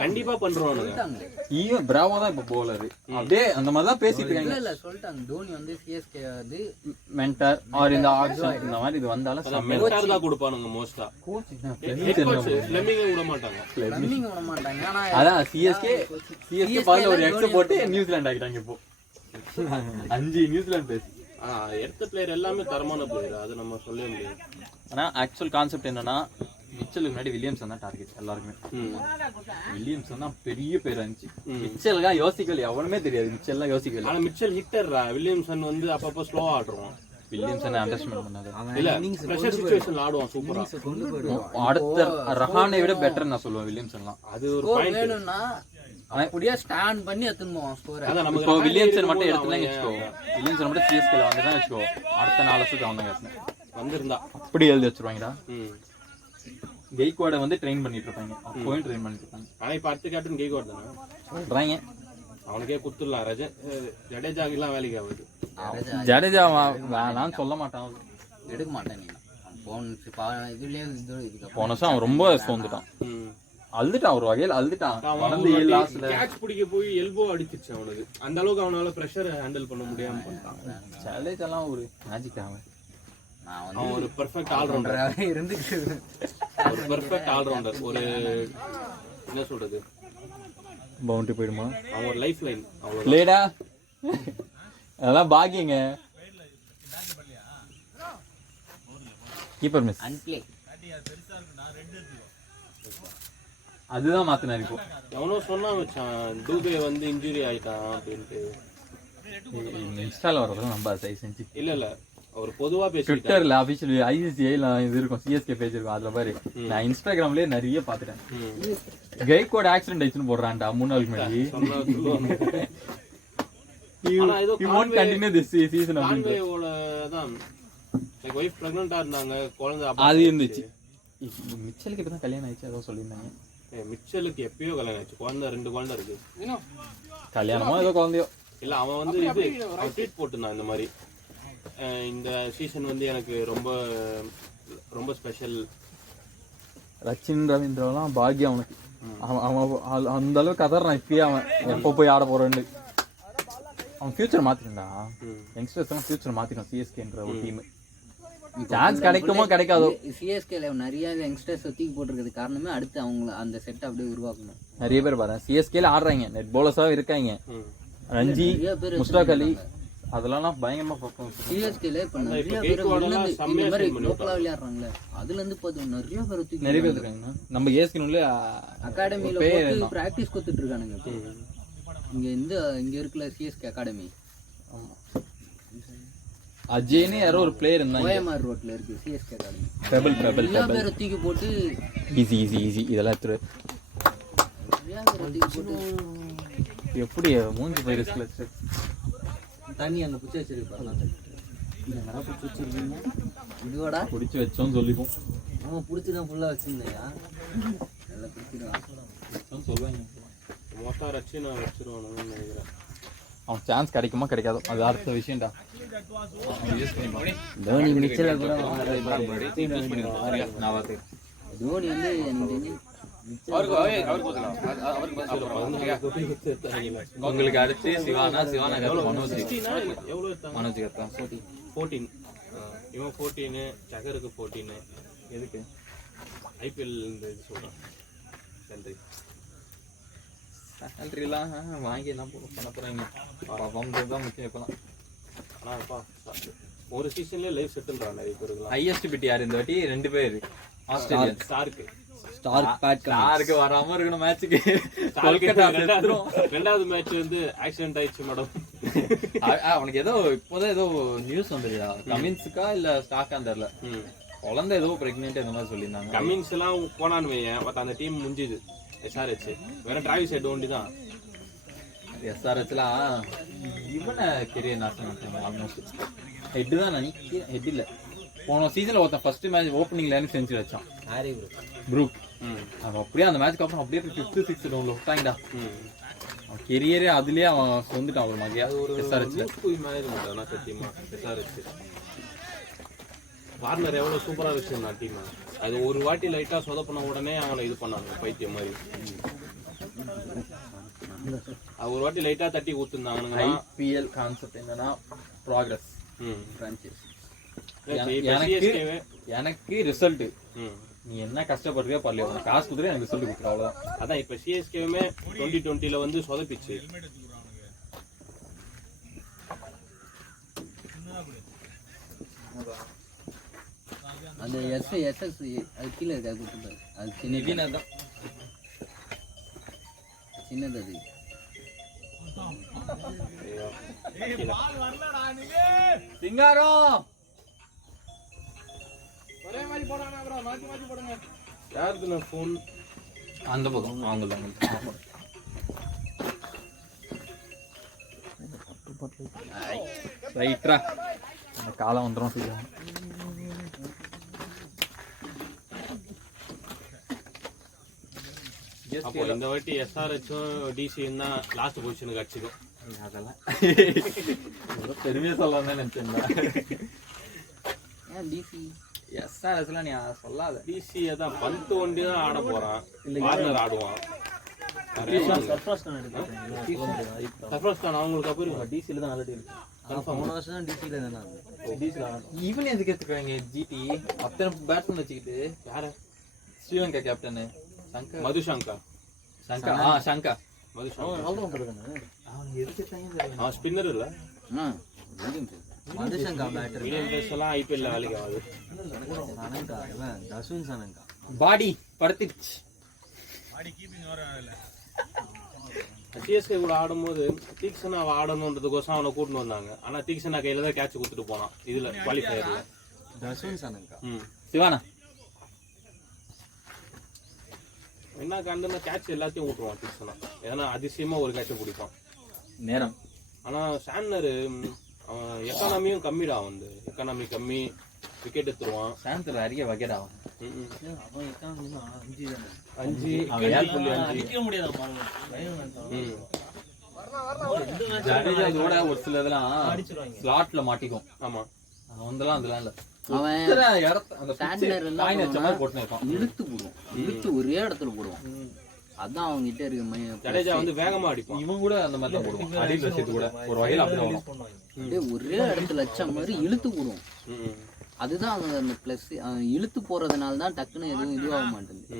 கண்டிப்பா பண்றோம். ஈவன் பிராவோ தான் இப்ப போலரு அப்படியே அந்த மாதிரி தான் பேசிட்டு இருக்காங்க. இல்ல சொல்லிட்டாங்க தோனி வந்து சிஎஸ்கே வந்து மென்டார் ஆர் இந்த ஆக்ஷன் இந்த மாதிரி இது வந்தாலும் மென்டார் தான் கொடுப்பானுங்க மோஸ்டா. கோச் ஃப்ளெமிங் விட மாட்டாங்க. ரன்னிங் விட மாட்டாங்க. ஆனா அதான் சிஎஸ்கே பால் ஒரு எக்ஸ் போட்டு நியூசிலாந்து ஆகிட்டாங்க. இப்போ 5 நியூசிலாந்து பேசி எடுத்த பிளேயர் எல்லாமே தரமான பிளேயர், அது நம்ம சொல்லவே முடியாது. ஆனா ஆக்சுவல் கான்செப்ட் என்னன்னா மிச்சலுக்கு முன்னாடி வில்லியம்சன் தான் டார்கெட் எல்லாருக்குமே. வில்லியம்சன் தான் பெரிய பேர் இருந்துச்சு. மிச்சல் தான் யோசிக்கல, எவனுமே தெரியாது. மிச்சல் தான் யோசிக்கல. ஆனா மிச்சல் ஹிட்டர்ரா. வில்லியம்சன் வந்து அப்பப்போ ஸ்லோவா ஆடுறான். வில்லியம்சன் அண்டர்ஸ்டாண்ட் பண்ணாது. இல்ல பிரஷர் சிச்சுவேஷன்ல ஆடுவான் சூப்பரா. அடுத்த ரஹானை விட பெட்டர் நான் சொல்லுவேன் வில்லியம்சன்லாம். அது ஒரு பாயிண்ட் வேணும்னா அப்படியே ஸ்டாண்ட் பண்ணி எடுத்துன்னு போவான் ஸ்கோர். அதான் நமக்கு இப்போ வில்லியம்சன் மட்டும் எடுத்துலாம் வச்சுக்கோ, வில்லியம்சன் மட்டும் சிஎஸ்கேல வந்துதான் வச்சுக்கோ, அடுத்த 4 வருஷத்துக்கு அவன் தான் கேப்டன் வந்திருந்தா அப்படி எழுதி வச்சிருவாங்கடா. கெய்க்வாட வந்து ட்ரெயின் பண்ணிட்டு இருப்பாங்க, அப்போயும் ட்ரெயின் பண்ணிட்டு இருப்பாங்க. ஆனா இப்ப அடுத்த கேப்டன் கெய்க்வாட் தானே சொல்றாங்க. அவனுக்கே குத்துடலாம். ஜடேஜாக்கெல்லாம் வேலைக்கு ஆகுது. ஜடேஜா வேணான்னு சொல்ல மாட்டான், எடுக்க மாட்டேன். நீ இதுலயே போன வருஷம் அவன் ரொம்ப சோர்ந்துட்டான், அழுதுட்டான். ஒரு வகையில் அழுதுட்டான். கேட்ச் பிடிக்க போய் எல்போ அடிச்சிருச்சு அவனுக்கு. அந்த அளவுக்கு அவனால பிரஷர் ஹேண்டில் பண்ண முடியாம பண்ணிட்டான். ஜடேஜாலாம் ஒரு மேஜிக். அவன் ஒரு பெர்ஃபெக்ட் ஆல்ரவுண்டர் இருந்துச்சு. ஒரு பெர்ஃபெக்ட் ஆல்ரவுண்டர். ஒரு என்ன சொல்றது, பவுண்டரி போயிடுமா அவன் ஒரு லைஃப் லைன். அவ்வளவு லேடா அதெல்லாம் பாக்கியங்க. கீப்பர் மிஸ் அன்ப்ளே அதுதான் மாத்தினாரு. இப்போ எவனோ சொன்னா வச்சான் டூபே வந்து இன்ஜுரி ஆயிட்டான் அப்படின்ட்டு. இன்ஸ்டால வரதெல்லாம் நம்ம சைஸ் செஞ்சு இல்ல அவர் பொதுவா பேசிட்டாரு. ட்விட்டர்ல அபிஷியல் ஐசிசிஐல இது இருக்கும், சிஎஸ்கே பேஜ் இருக்கும். அதுல பாரு நான் இன்ஸ்டாகிராம்லயே நிறைய பாத்துட்டேன். கெய்க்வாட் ஆக்சிடென்ட் ஆயிடுச்சுன்னு போடுறான்டா 3 நாளுக்கு முன்னாடி. ஆனா ஏதோ கண்டினியூ திஸ் சீசன் கான்வேயோட தான் லைக் வைஃப் பிரெக்னன்ட்டா இருந்தாங்க, குழந்தை அது இருந்துச்சு. மிச்சலுக்கு இப்பதான் கல்யாணம் ஆயிடுச்சு ஏதோ சொல்லியிருந்தாங்க. மிச்சலுக்கு எப்பயோ கல்யாணம் ஆச்சு, குழந்தை 2 குழந்தை இருக்கு. கல்யாணமோ ஏதோ குழந்தையோ இல்ல அவன் வந்து இது ட்வீட் போட்டுருந்தான் இந்த மாதிரி, இந்த சீசன் வந்து எனக்கு ரொம்ப ரொம்ப ஸ்பெஷல். ரச்சின் ரவீந்திரலாம் பாக்யம் அவனுக்கு. அவன் அந்த அளவுக்கு கதறான் இப்பயே. அவன் எப்போ போய் ஆட போறேன்னு அவன் ஃபியூச்சர் மாத்திட்டா. யங்ஸ்டர்ஸ் எல்லாம் ஃபியூச்சர் மாத்திடும் சிஎஸ்கேன்ற ஒரு டீம். சான்ஸ் கிடைக்குமோ கிடைக்காதோ. சிஎஸ்கேல நிறைய யங்ஸ்டர்ஸ் தூக்கி போட்டுருக்கிறது காரணமே அடுத்து அவங்க அந்த செட் அப்படியே உருவாக்கணும். நிறைய பேர் பாரு சிஎஸ்கேல ஆடுறாங்க, நெட் பவுலர்ஸா இருக்காங்க. ரஞ்சி, முஸ்டாக் அலி அதெல்லாம் பயங்கரமா பர்ஃபார்மன்ஸ். சிஎஸ்கேல இப்ப நிறைய பேர் இந்த மாதிரி லோக்கலா விளையாடுறாங்களே, அதுல இருந்து பாத்து நிறைய பேர் தூக்கி நிறைய பேர் இருக்காங்க. நம்ம ஏஸ்கினுள்ள அகாடமில போய் பிராக்டீஸ் கொடுத்துட்டு இருக்கானுங்க. இங்க இருக்குல சிஎஸ்கே அகாடமி. அஜய்னே யாரோ ஒரு பிளேயர் இருந்தாங்க, ஓஎம்ஆர் ரோட்ல இருக்கு சிஎஸ்கே அகாடமி. பெபல் நிறைய பேர் தூக்கி போட்டு ஈஸி இதெல்லாம் எடுத்து நிறைய பேர் தூக்கி போட்டு எப்படி மூஞ்சி போய் ரிஸ்க்ல தண்ணி அங்க புடிச்சு வச்சிருப்பாங்க. இதுவாடா பிடிச்சி வச்சோன்னு சொல்லிப்போம். அவன் பிடிச்சிதான் ஃபுல்லா வச்சிருந்தையா நல்லா பிடிச்சிருவான் சொல்லுவாங்க. மொத்தம் ரச்சு நான் வச்சிருவானுன்னு நினைக்கிறேன். அவன் சான்ஸ் கிடைக்குமா கிடைக்காதோ அது அடுத்த விஷயம்டா. தோனி மிச்சல கூட தோனி வந்து உங்களுக்கு அடுத்து சிவானா மனோஜ் எவ்வளவு எடுத்தாங்க? மனோஜ் கத்தா 14. இவன் 14, ஜகருக்கு 14. எதுக்கு ஐபிஎல் இந்த இது சொல்றான் சேலரி. சேலரிலாம் வாங்கி என்ன பண்ண போறாங்க, பர்ஃபார்மன்ஸ் தான் முக்கியம் இப்போலாம். ஆனாப்பா ஒரு சீசன்ல லைஃப் செட்டில்றான் நிறைய பேருக்கு. ஹையஸ்ட் பிட் யார் இந்த வாட்டி? 2 பேர் ஆஸ்திரேலியன். ஸ்டார்க்கு வராம இருக்கணும் மேட்சுக்கு. ரெண்டாவது மேட்ச் வந்து ஆக்சிடென்ட் ஆயிடுச்சு மேடம். அவனுக்கு ஏதோ இப்போதான் ஏதோ நியூஸ் வந்துருக்கா, கமின்ஸுக்கா இல்ல ஸ்டாக்கா தெரியல, குழந்தை ஏதோ பிரெக்னென்ட் இந்த மாதிரி சொல்லியிருந்தாங்க. கமின்ஸ் எல்லாம் போனான்னு வையன், பட் அந்த டீம் முடிஞ்சுது. எஸ்ஆர்ஹெச் வேற டிராவிஸ் ஹெட் ஒண்டி தான். எஸ்ஆர்ஹெச்லாம் இவனை கெரியர் நாசம் பண்ணிட்டாங்க ஆல்மோஸ்ட். ஹெட் தான் நினைக்கிறேன், ஹெட் இல்ல போன சீசன்ல ஒருத்தன் ஃபர்ஸ்ட் மேட்ச் ஓப்பனிங்ல செஞ்சுரி வச்சான் ப்ரூக். அவன் அப்படியே அந்த மேட்ச்க்கு அப்புறம் அப்படியே 5th 6th ரவுண்ட்ல விட்டாங்கடா. கெரியரே அதுலயே அவன் வந்துட்டான் ஒரு மாதிரியா SRH-ல. மேனேஜ்மெண்ட் ஆனால் சத்தியமா SRH வார்னர் எவ்வளோ சூப்பராக வச்சிருந்தான் டீம். அது ஒரு வாட்டி லைட்டாக சொதப்பின உடனே அவனை இது பண்ணாங்க பைத்தியம் மாதிரி. அது ஒரு வாட்டி லைட்டாக தட்டி ஊத்துருந்தாங்க. IPL கான்செப்ட் என்னன்னா ப்ராக்ரஸ் ஃப்ரான்ச்சைஸ். எனக்கு ரிசல்ட் நீ என்ன கஷ்டப்படுறியோ பரவாயில்ல, உனக்கு காசு கொடுத்துட்டு எனக்கு ரிசல்ட் கொடுக்குற அவ்வளோதான். அதான் இப்போ சிஎஸ்கேவுமே 2020 வந்து சொதப்பிச்சு. அந்த SS அது கீழே இருக்கா கொடுத்துருப்பாரு. அது சின்னது தான், சின்னது அது. சிங்காரம் யாருதுண்ணா ஃபோன்? அந்த பக்கம் வாங்கலாம். ரைட்ரா அந்த காலம் வந்துடும் சீக்கிரம். அப்போ இந்த வாட்டி SRH-ம் DC-யும் தான் லாஸ்ட் பொசிஷனுக்கு அடிச்சுக்கும். அதெல்லாம் பெருமையா சொல்லலாம் நினைச்சேன். SRH-லாம் நீ சொல்லாத. DC-யை தான் பந்து ஒண்டி தான் ஆட போறான், வார்னர் ஆடுவான். சர்ஃப்ராஸ் தான் அவங்களுக்கு அப்புறம் டிசில தான் ஆல்ரெடி இருக்கு. போன வருஷம் தான் டிசில இருந்தாங்க. இவன் எதுக்கு எடுத்துக்கிறாங்க GT அத்தனை பேட்ஸ்மேன் வச்சுக்கிட்டு? யார? ஸ்ரீலங்கா கேப்டன் சங்கர், மதுஷங்கா. சங்கர் சங்கா மதுஷங்கா அவன் எதுக்கு எடுத்தாங்க? அவன் ஸ்பின்னர் இல்ல, மதுஷங்கா பேட்டர். மீடியம் பேஸ் எல்லாம் IPL வேலைக்கு ஆகுது. சனங்கா இவன் தசுன் சனங்கா பாடி படுத்திடுச்சு. சிஎஸ்கே கூட ஆடும்போது தீக்ஷனா அவன் ஆடணுன்றதுக்கோசம் அவனை கூட்டிட்டு வந்தாங்க. ஆனா தீக்ஷனா கையில தான் கேட்ச் கொடுத்துட்டு போனான் இதுல குவாலிஃபயர்ல. தசுன் சனங்கா சிவானா என்ன கண்டுனா கேட்ச் எல்லாத்தையும் விட்டுருவான் தீக்ஷனா. ஏன்னா அதிசயமா ஒரு கேட்சை பிடிப்பான் நேரம். ஆனா சாண்டர் அவன் எக்கானமியும் கம்மிடா, வந்து எக்கானமி கம்மி, விக்கெட் எடுத்துருவான். சாந்தர் அரிய வகைடா அவன். அவன் எக்கானமி 5 தானே, 5 அவன் 7.5. அடிக்க முடியாது. ஜடேஜா இதோட ஒரு சில இதெல்லாம் ஸ்லாட்ல மாட்டிக்கும். ஆமா அவன்லாம் அதெல்லாம் இல்ல. அவன் அந்த சாண்டர் காயின் வச்ச மாதிரி போட்டுன்னு இருப்பான். இழுத்து போடுவான், இழுத்து ஒரே இடத்துல போடுவான். அதான் அவங்க கிட்ட இருக்க ஜடேஜா வந்து வேகமா அடிப்பான். இவன் கூட அந்த மாதிரி தான் போடுவான். அடியில் வச்சது கூட ஒரு வகையில் அப்படிதான் வரும். ஒரே இடத்துல வச்ச மாதிரி இழுத்து போடுவோம். அதுதான் அவங்க அந்த பிளஸ். இழுத்து போறதுனால தான் டக்குன்னு எதுவும் இதுவாக மாட்டேங்குது.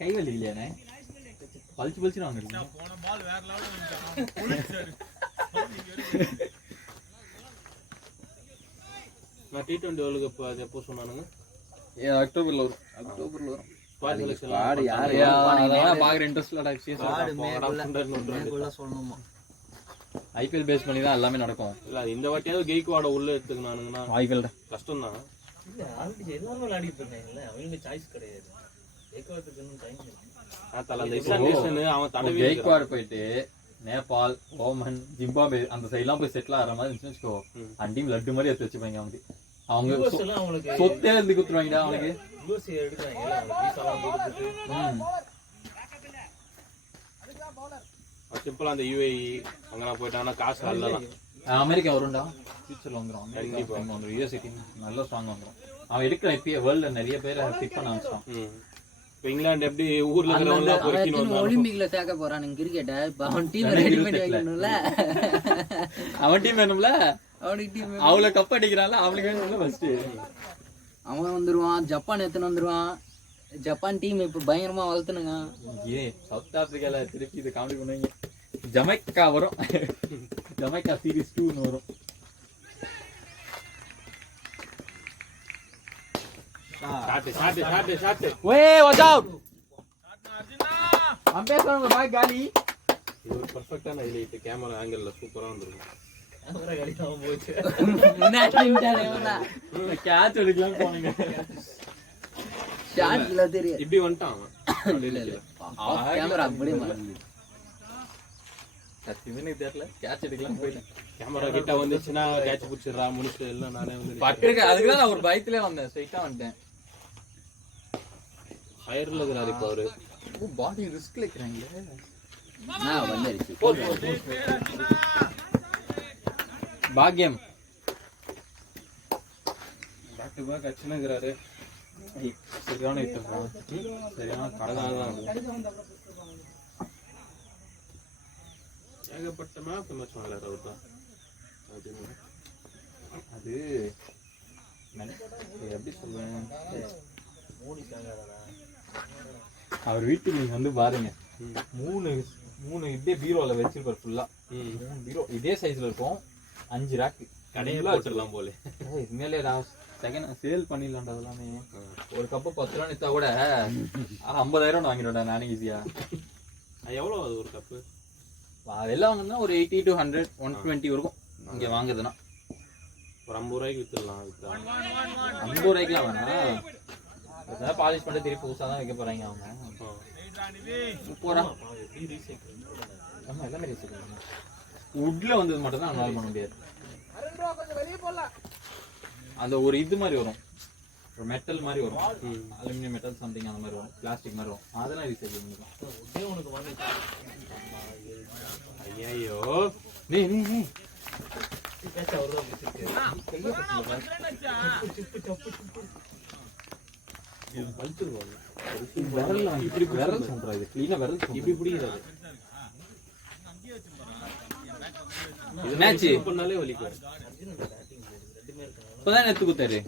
கை வலி இல்லையானே பழிச்சு பழிச்சு வாங்க. நான் T20 வேர்ல்ட் கப் அது எப்போ சொன்னானுங்க? அக்டோபர்ல வரும். அக்டோபர்ல வரும். ஸ்குவாட் செலக்ஷன் பாக்குற இன்ட்ரெஸ்ட் சொல்லணுமா? IPL பேஸ் பண்ணி தான் எல்லாமே நடக்கும். இல்ல இந்த வாட்டியாவது கெய்க்வாட உள்ள எடுத்துக்கனானுங்கன்னா IPL கஷ்டம் தான். எல்லாரும் விளையாடிட்டு இருக்காங்கல்ல, அவங்களுக்கு சாய்ஸ் கிடையாது. அவன் தடவி கெய்க்வாட் போயிட்டு நேபாள், ஓமன், ஜிம்பாபே அந்த சைட்லாம் போய் செட்டில் ஆகிற மாதிரி இருந்துச்சுன்னு வச்சுக்கோ, அந்த டீம் லட்டு மாதிரி எடுத்து வச்சுப்பாங்க. அவங்க சொத்தே இருந்து குத்துருவாங்கடா அவனுக்கு. சிம்பிளா அந்த UAE அங்கெல்லாம் போயிட்டாங்கன்னா காசு அல்லலாம். அமெரிக்கா வரும்டா, ஃபியூச்சர்ல வந்துடும். கண்டிப்பா வந்துடும். USA டீம் நல்ல ஸ்ட்ராங் வந்துடும். அவன் எடுக்கிற இப்பயே வேர்ல்ட்ல நிறைய பேர் பிக் பண்ண ஆரம்பிச்சான். இப்போ இங்கிலாந்து எப்படி ஊர்ல இருக்கிறவங்க பொறுக்கின்னு வந்தாங்க. ஒலிம்பிக்ல சேர்க்க போறானுங்க கிரிக்கெட்டை. அவன் டீம் ரெடி பண்ணி வைக்கணும்ல, அவன் டீம் வேணும்ல, அவனுக்கு டீம் அவள கப் அடிக்கிறான்ல, அவனுக்கு வேணும்ல ஃபர்ஸ்ட். அவன் வந்துருவான், ஜப்பான் எத்தனை வந்துருவான். ஜப்பான் டீம் இப்ப பயங்கரமா வளர்த்துனுங்க. சவுத் ஆப்பிரிக்கால திருப்பி இது காமெடி பண்ணுவீங்க. ஜமைக்கா வரும், ஜமைக்கா சீரிஸ் 2 வரும். காலி இது ஒரு பெர்ஃபெக்ட்டான ஹைலைட். கேமரா ஆங்கிள் சூப்பரா வந்திருக்கு. கேட்ச் எடுக்கலாம் போனீங்க. ஷாட்ல தெரியும் இப்படி வந்துட்டான் அவன். ஆஃப் கேமரா அப்படியே மாறுது. சத்தியமே தெரியல, கேட்ச் எடுக்கலாம் போயிட்டேன். கேமரா கிட்ட வந்துச்சுன்னா கேட்ச் பிடிச்சிடுறா முடிச்சு எல்லாம் நானே வந்து பட்டுருக்கு. அதுக்குதான் நான் ஒரு பயத்திலே வந்தேன், ஸ்ட்ரைட்டா வந்துட்டேன். ஹயர்ல இருக்கிறாரு இப்போ அவரு. பாடி ரிஸ்க் வைக்கிறாங்களே. வந்துருச்சு. பாக்யம் பேக் டு பேக் அச்சுனுங்கிறாரு. சரியான ஐட்டம், சரியான கடை தான். ஏகப்பட்ட மேட்ச் வாங்கலாரு அவர் தான். அது எப்படி சொல்லுவேன், அவர் வீட்டுக்கு நீங்க வந்து பாருங்க, மூணு இதே பீரோல வச்சிருப்பாரு ஃபுல்லா. 3 பீரோ இதே சைஸ்ல இருக்கும், 5 ராக்கு கடையில வச்சிடலாம் போல. இதுமேலே செகண்ட் சேல் பண்ணிடலாம்டா அதெல்லாமே. ஒரு கப்பு 10 ரூபா நித்தா கூட 50,000 வாங்கிடும்டா நானே ஈஸியா. எவ்வளோ அது ஒரு கப்பு? அதெல்லாம் வாங்கினா ஒரு 80 to 100 120 இருக்கும் இங்க வாங்குதுன்னா. ஒரு 50 ரூபாய்க்கு வித்துடலாம். 50 ரூபாய்க்குலாம் வேணாம், ஏதாவது பாலிஷ் பண்ணிட்டு திருப்பி புதுசாக தான் வைக்க போறாங்க அவங்க. 30 ரூபா. ஆமா எல்லாமே ரீசைக்கிள் பண்ணலாம். வுட்ல வந்தது மட்டும் தான் நம்மளால பண்ண முடியாது. அந்த ஒரு இது மாதிரி வரும், ஒரு மெட்டல் மாதிரி வரும், அலுமினியம் மெட்டல் சம்திங் அந்த மாதிரி வரும், பிளாஸ்டிக் மாதிரி வரும், அதெல்லாம் ரீசைக்கிள் பண்ணிக்கலாம். ஐயோ நீ இப்படி விரல் சொல்றா, இது கிளீனா விரல் இப்படி பிடிக்கிறாரு. மேட்ச் பண்ணாலே வலிக்கும். இப்பதான் எடுத்து கொடுத்தாரு.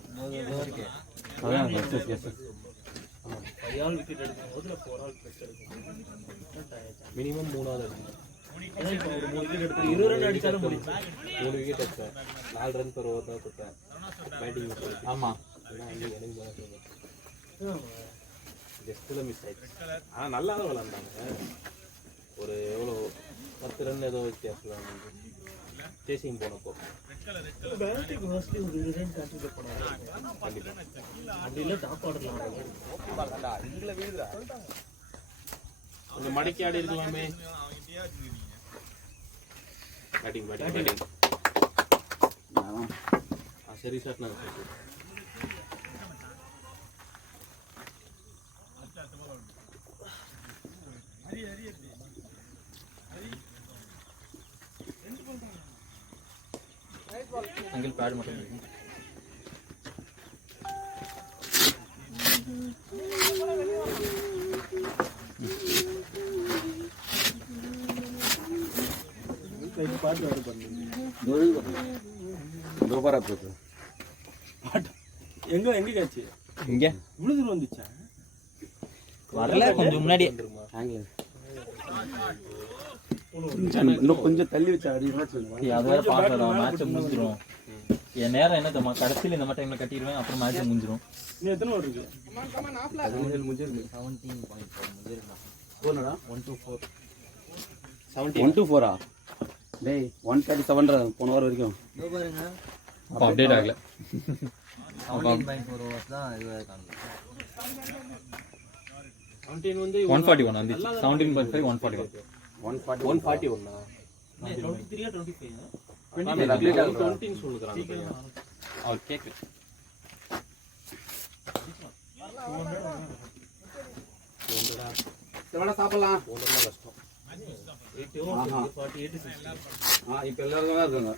மினிமம் 3 20 ரன் அடிச்சாலும் முடிச்சு. 3 விக்கெட் எடுத்தேன், 4 ரன் per over தான் கொடுத்தேன். பேட்டிங் ஆமா ஜஸ்ட்ல மிஸ் ஆயிடுச்சு. ஆனா நல்லா தான் விளாண்டாங்க. ஒரு எவ்வளோ 10 ரன் ஏதோ வித்தியாசம் சேசிங் போனப்போ. கொஞ்சம் மடக்கி ஆடி இருக்கலாமே. பேட்டிங் சரி சார். நான் சிங்கிள் பேட் மட்டும் இருக்கு. எங்க கேச்சு இங்க இவ்வளவு தூரம் வந்துச்சா? வரல, கொஞ்சம் முன்னாடி இன்னும் கொஞ்சம் தள்ளி வச்சு அடிக்கலாம் சொல்லுவாங்க. அது வேற பாக்கலாம், மேட்ச் முடிஞ்சிரும். என் நேரம் என்ன தெரியுமா, கடைசியில் இந்த மாதிரி டைம்ல கட்டிடுவேன், அப்புறம் மேட்ச் முடிஞ்சிரும். இன்னும் எத்தனை ஓவர் இருக்கு? 1-4 டேய் 137 போன வாரம் வரைக்கும் அப்டேட் ஆகல. 17.4 overs தான் இதுவரை காணுது. 17 வந்து 141 வந்துச்சு. 17.5 141 141 23 25 20 சொல்லுறாங்க. அவர் கேக்கு சாப்பிடலாம். கஷ்டம். 48 60. இப்ப எல்லாரும் தான் இருக்காங்க.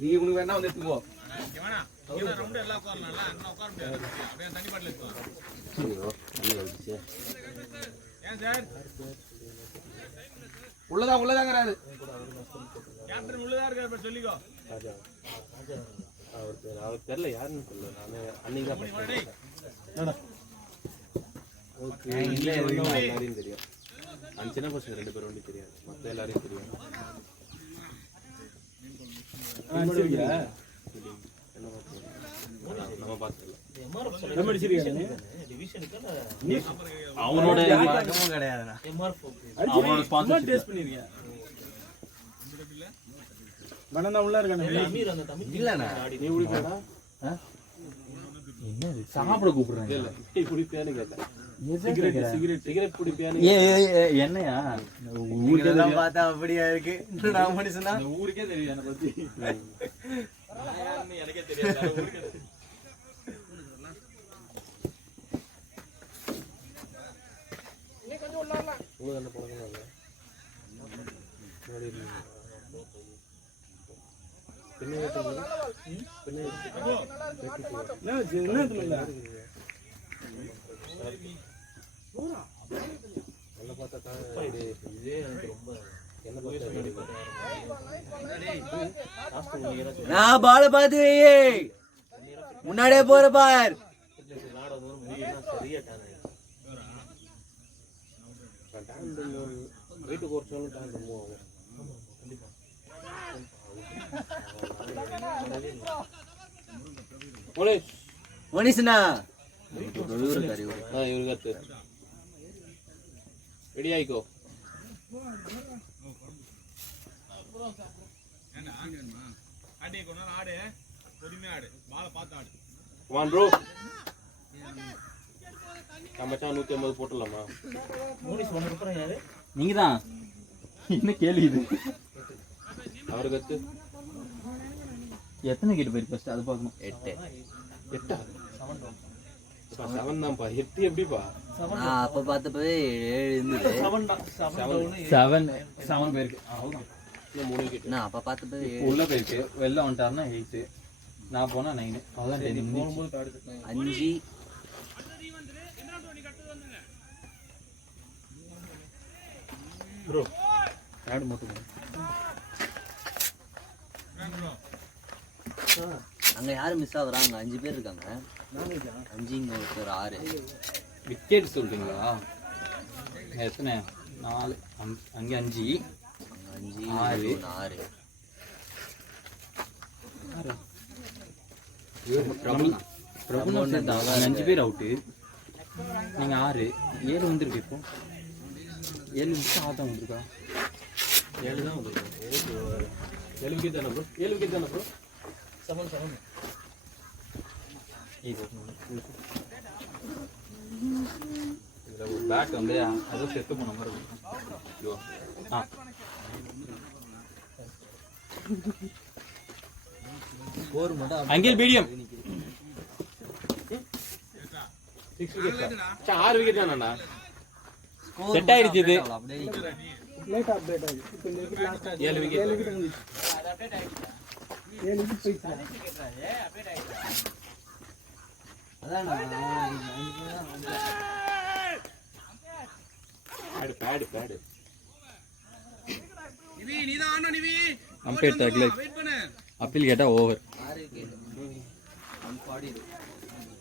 நீ உனக்கு வேணா வந்து எடுத்துக்கோ. உள்ளதாங்கிறாரு. அவர் தெரியல யாருன்னு தெரியல. நானு அன்னைக்கு தான் எல்லாரையும் தெரியும். அந்த சின்ன பசங்க 2 பேரும் ஒண்டி தெரியாது, மத்த எல்லாரையும் தெரியும். நம்ம பார்த்தல அவனோட கிடையாதுண்ணா. அவனோட ஸ்பான்சர் டேஸ்ட் பண்ணிருக்கேன். பனானா உள்ள இருக்கானே. இல்லண்ணா நீ குடிப்படா? என்னது சாப்பிட கூப்பிடுறாங்க. இல்ல டீ குடிப்பியான்னு கேட்டேன். சிகரெட் குடிப்பியான்னு என்னையா ஊர்லாம் பார்த்தா அப்படியா இருக்கு. நான் மனுஷனா ஊருக்கே தெரியும் என்னை பத்தி. எனக்கே தெரியாது. உங்களுக்கு அந்த பழக்கம் இல்லை நான் பால பாத்து முன்னாடியே போற பார். வெயிட் குறைச்சாலும் டேங்க் மூவ் ஆகும். மணிஷனா இவருக்கு ரெடி ஆயிக்கோ. வான் ப்ரோ மச்சான் 150 போட்டுடலாமா? நீங்க தான் என்ன கேள்வி இது? அவருக்கு கத்து எத்தனை கேட்டு போயிருக்கு ஃபர்ஸ்ட் அது பார்க்கணும். 8 7 தான்ப்பா. 8 எப்படிப்பா? நான் அப்ப பார்த்தப்பவே 7 இருந்தது. 7 பேருக்கு அவ்வளோதான். இன்னும் 3 கிட்ட நான் அப்ப பார்த்தப்பவே உள்ள போயிருக்கு, வெளில வந்துட்டாருன்னா 8, நான் போனா 9. அவ்வளோதான் 10. 5 ப்ரோ ஆடு மட்டும் அங்க யாரு மிஸ் ஆகுறாங்க? 5 பேர் இருக்காங்க. 5 இங்க ஒருத்தர் 6. விக்கெட் சொல்றீங்களா? எத்தனை? 4 அங்கே 5 5 6 6 பிரபு 5 பேர் அவுட்டு. நீங்க 6 7 வந்துருக்கு. இப்போ 7 நிமிஷம் 6 தான் வந்திருக்கா? 7 தான் வந்துருக்கு. 7 விக்கெட் தானே ப்ரோ? 7 விக்கெட் தானே ப்ரோ? 7 பேட் வந்து அதுவும் செத்து போன மாதிரி இருக்கும். அங்கில் மீடியம் 6 விக்கெட். 6 விக்கெட் தானடா. செட் ஆயிடுச்சு இது. 7 விக்கெட். பேடு அம்பேர் டேக்ல அப்பீல் கேட்டா ஓவர்.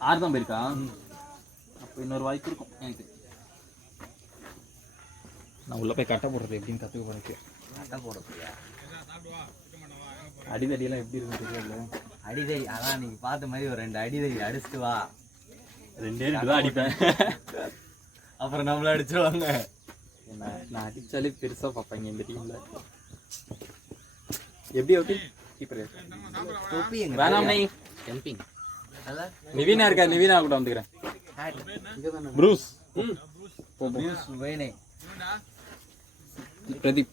6 தான் போயிருக்கா? அப்போ இன்னொரு வாய்ப்பு இருக்கும் எனக்கு. நான் உள்ள போய் கட்டை போடுறது எப்படின்னு கற்றுக்க போறேன். கட்ட போடுறியா? அடிதடியெல்லாம் எப்படி இருக்குன்னு தெரியல. அடிதடி அதான் நீங்க பார்த்த மாதிரி ஒரு 2 அடிதடி அடிச்சுட்டு வா. 2 தான் அடிப்பேன். அப்புறம் நம்மள அடிச்சிருவாங்க. நான் அடிச்சாலே பெருசா பார்ப்பாங்க இந்த டீம்ல. எப்படி அவுட்டு? கீப்பர் தொப்பி எங்க? வேணாம் நை ஜம்பிங். அத நிவீனா இருக்கா? நிவீனா கூட வந்துக்கிறேன். ப்ரூஸ் ப்ரூஸ் வேனே. பிரதீப்.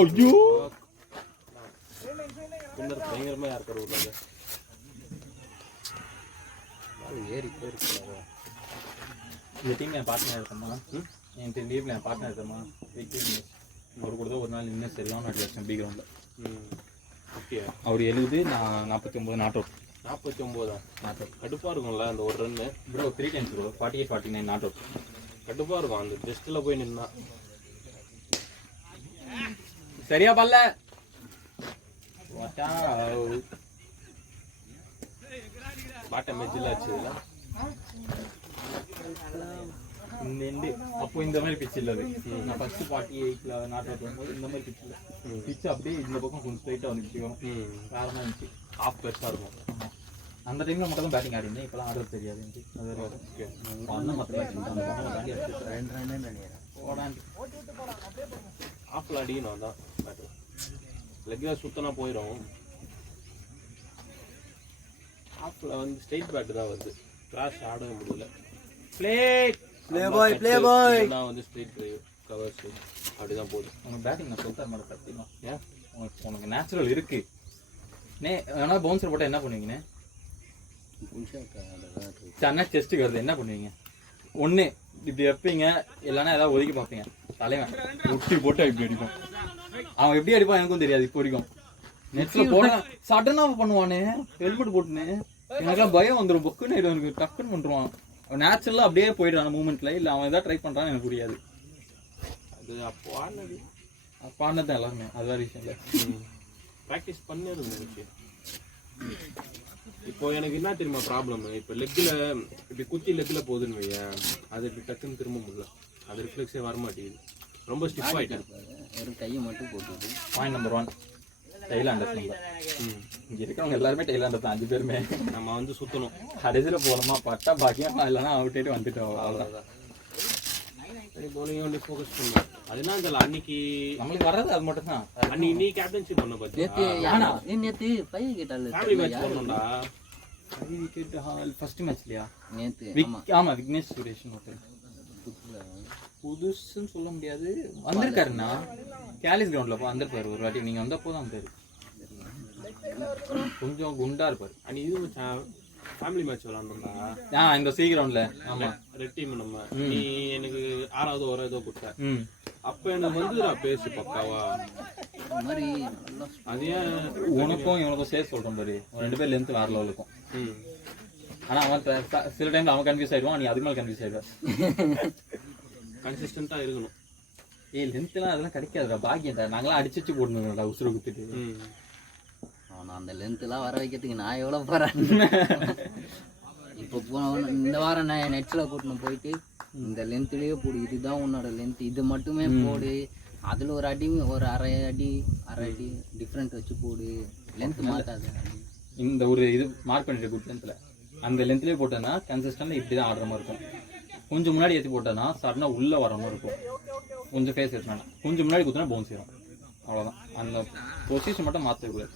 ஐயோ பின்னர் பயங்கரமா யார் கருவுறாங்க. ஏறி போயிருக்காங்க. இந்த டீம் என் பார்ட்னர் இருக்கமா? என் டீம்ல என் பார்ட்னர் இருக்கமா? அவர் கூட தான் ஒரு நாள் இன்னும் சரியான அடி வச்சேன் பி கிரவுண்ட்ல. ஓகே. அவர் 70, நான் 49 நாட் அவுட். 49 not out. கடுப்பா இருக்கும்ல அந்த ஒரு run bro 3 times bro 48 49 not out. கடுப்பா இருக்கும் அந்த டெஸ்ட்ல போய் நின்னா. சரியா பல்ல பாட்ட மெஜ்ஜில் ஆச்சுல அப்போ இந்த மாதிரி பிச் இல்லை. நான் ஃபர்ஸ்ட் 48ல நாட் அவுட் வரும்போது இந்த மாதிரி பிச் இல்லை. பிச் அப்படியே இந்த பக்கம் கொஞ்சம் ஸ்ட்ரைட்டாக வந்துச்சு வரும். வேற மாதிரி இருந்துச்சு. ஆஃப் பெருசாக இருக்கும். அந்த டைம்ல மட்டும் தான் பேட்டிங் ஆடிருந்தேன். இப்போலாம் ஆடுறது தெரியாது எனக்கு. அது பண்ண மாட்டேன். ஆஃப்ல அடிக்கணும் அதான் பேட்டு. லெக்ல சுத்தனா போயிடும். ஆஃப்ல வந்து ஸ்ட்ரைட் பேட் தான் வருது. கிராஷ் ஆடவே முடியல. Play play boy. நான் வந்து ஸ்ட்ரைட் டிரைவ் கவர்ஸ் அப்படிதான் போகுது. உனக்கு பேட்டிங் நான் சொல்லித்தர மாட்டேன் சத்தியமா. ஏன் உனக்கு நேச்சுரல் இருக்கு. ஆனா பவுன்சர் போட்டால் என்ன பண்ணுவீங்கண்ணே? சென்னை செஸ்ட்டுக்கு வருது என்ன பண்ணுவீங்க? ஒண்ணு இப்படி வைப்பீங்க, இல்லைன்னா ஏதாவது ஒதுக்கி பார்ப்பீங்க. தலைவன் ஒட்டி போட்டு இப்படி அடிப்பான். அவன் எப்படி அடிப்பான் எனக்கும் தெரியாது இப்போ வரைக்கும். நெட்ல போட சடனா பண்ணுவானே ஹெல்மெட் போட்டுன்னு, எனக்குலாம் பயம் வந்துடும். பொக்குன்னு எனக்கு டக்குன்னு பண்ணுவான். அவன் நேச்சுரலா அப்படியே போயிடுறான் மூமெண்ட்ல. இல்ல அவன் ஏதாவது ட்ரை பண்றான்னு எனக்கு புரியாது. அது அப்போ ஆனது பாடினதான் எல்லாருமே அது வேற விஷயம் இல்லை. ப்ராக்டிஸ் பண்ணது எனக்கு. இப்போ எனக்கு என்ன தெரியுமா ப்ராப்ளம், இப்போ லெக்கில் இப்படி குத்தி லெக்கில் போகுதுன்னு வையேன், அது இப்படி டக்குன்னு திரும்ப முடியல. அது ரிஃப்ளெக்ஸே வர மாட்டேங்குது. ரொம்ப ஸ்டிஃப் ஆகிட்டேன். ஒரு கையை மட்டும் போட்டுது. பாயிண்ட் நம்பர் 1 டைலாண்டர்ஸ் நம்பர். இங்க இருக்கவங்க எல்லாருமே டைலாண்டர் தான் 5 பேருமே. நம்ம வந்து சுற்றணும். கடைசியில் போனோமா பட்டா பாக்கியம், இல்லைன்னா அவுட்டு வந்துட்டோம். அவ்வளோதான். சரி போலிங்க வந்து ஃபோக்கஸ் பண்ணுவோம். அதுனா அந்த அன்னைக்கு நம்மளுக்கு வர்றது அது மட்டும் தான். அன்னைக்கு நீ கேப்டன்ஷிப் பண்ண பார்த்தியா? நேத்து பையன் கேட்டால ஃபேமிலி மேட்ச் பண்ணணும்டா. ஃபர்ஸ்ட் மேட்ச்லையா? நேத்து ஆமா விக்னேஷ் சுரேஷ் புதுசுன்னு சொல்ல முடியாது. வந்திருக்காருண்ணா கேலிஸ் கிரவுண்ட்ல வந்திருப்பாரு ஒரு வாட்டி. நீங்க வந்தப்போ தான் வந்தாரு. கொஞ்சம் குண்டா இருப்பாரு. அன்னைக்கு இது மச்சான் ஃபேமிலி மேட்ச் விளாண்டோம்டா. இந்த சி கிரவுண்ட்ல. ஆமா ரெட் டீம். நம்ம நீ எனக்கு 6வது ஓவர் ஏதோ கொடுத்த. ம் அப்ப எனக்கு வந்துடா பேசு பக்காவா. மாதிரி அது ஏன் உனக்கும் இவனுக்கும் சேர்த்து சொல்றேன் பாரு. 2 பேர் லென்த் வேற லெவல் இருக்கும். ஆனா அவன் சில டைம்ல அவன் கன்ஃபியூஸ் ஆயிடுவான், நீ அதுக்கு மேல கன்ஃபியூஸ் ஆயிடுவா. கன்சிஸ்டன்ட்டா இருக்கணும். லென்த்லாம் அதெல்லாம் கிடைக்காதுடா, பாக்கியம்டா. நாங்களாம் அடிச்சு போடணும்டா உசுறு குத்துட்டு. அவன் அந்த லென்த்லாம் வர வைக்கிறதுக்கு நான் எவ்வளோ போறேன். இப்போ இந்த வாரம் நான் நெட்ஸில் கூட்டின்னு போயிட்டு இந்த லென்த்லேயே போடு, இதுதான் உன்னோட லென்த், இது மட்டுமே போடு, அதில் ஒரு அடி ஒரு அரை அடி டிஃப்ரெண்ட் வச்சு போடு, லென்த் மாற்றாது. இந்த ஒரு இது மார்க் பண்ணிட்டு குட் லென்த்ல அந்த லென்த்லேயே போட்டேன்னா கன்சிஸ்டன்ட் இப்படி தான் ஆடுற மாதிரி இருக்கும். கொஞ்சம் முன்னாடி ஏற்றி போட்டேன்னா சடனா உள்ள வர மாதிரி இருக்கும். கொஞ்சம் ஃபேஸ் ஏற்றினா கொஞ்சம் முன்னாடி குத்தினா பவுன்ஸ் ஆகும். அவ்வளோதான். அந்த பொசிஷன் மட்டும் மாற்றக்கூடாது.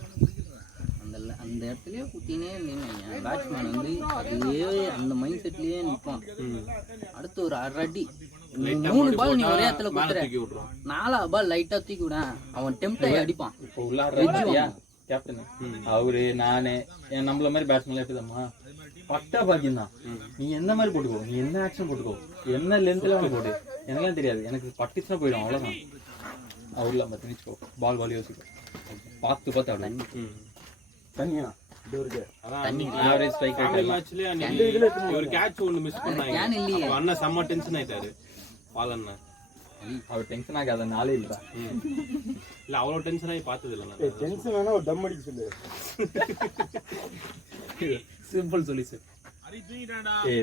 அந்த இடத்துலயே குத்தினே இருந்தீங்க பேட்ஸ்மேன் வந்து அதுலேயே அந்த மைண்ட் செட்லயே நிற்பான். அடுத்து ஒரு அரை அடி 3 பால் நீ ஒரே இடத்துல குத்துற, 4ஆவது பால் லைட்டா தூக்கி விட அவன் டெம்ப்ட் ஆகி அடிப்பான். இப்போ உள்ள கேப்டன் அவரு நானு நம்மள மாதிரி பேட்ஸ்மேன் எப்படிதாம்மா பட்டா பாக்கியம் தான். நீ எந்த மாதிரி போட்டுக்கோ, நீ என்ன ஆக்ஷன் போட்டுக்கோ, என்ன லென்த்ல அவனை போடு, எனக்குலாம் தெரியாது. எனக்கு பட்டுச்சுன்னா போயிடும், அவ்வளோதான். அவர்ல நம்ம திணிச்சுக்கோ, பால் யோசிக்கோ, பார்த்து ஆடு. தண்ணியா ஆவரேஜ் ஸ்ட்ரைக் ரேட் மேட்ச்லயே ஒரு கேட்ச் ஒன்னு மிஸ் பண்ணாங்க. அண்ணா செம்ம டென்ஷன் ஆயிட்டாரு பாலண்ணா. அவர் டென்ஷன் ஆகாத நாளே இல்ல. இல்ல அவ்வளவு டென்ஷன் ஆகி பார்த்தது இல்ல. நான் டென்ஷன் வேணா ஒரு தம் அடிக்க சொல்லு. Simple solution.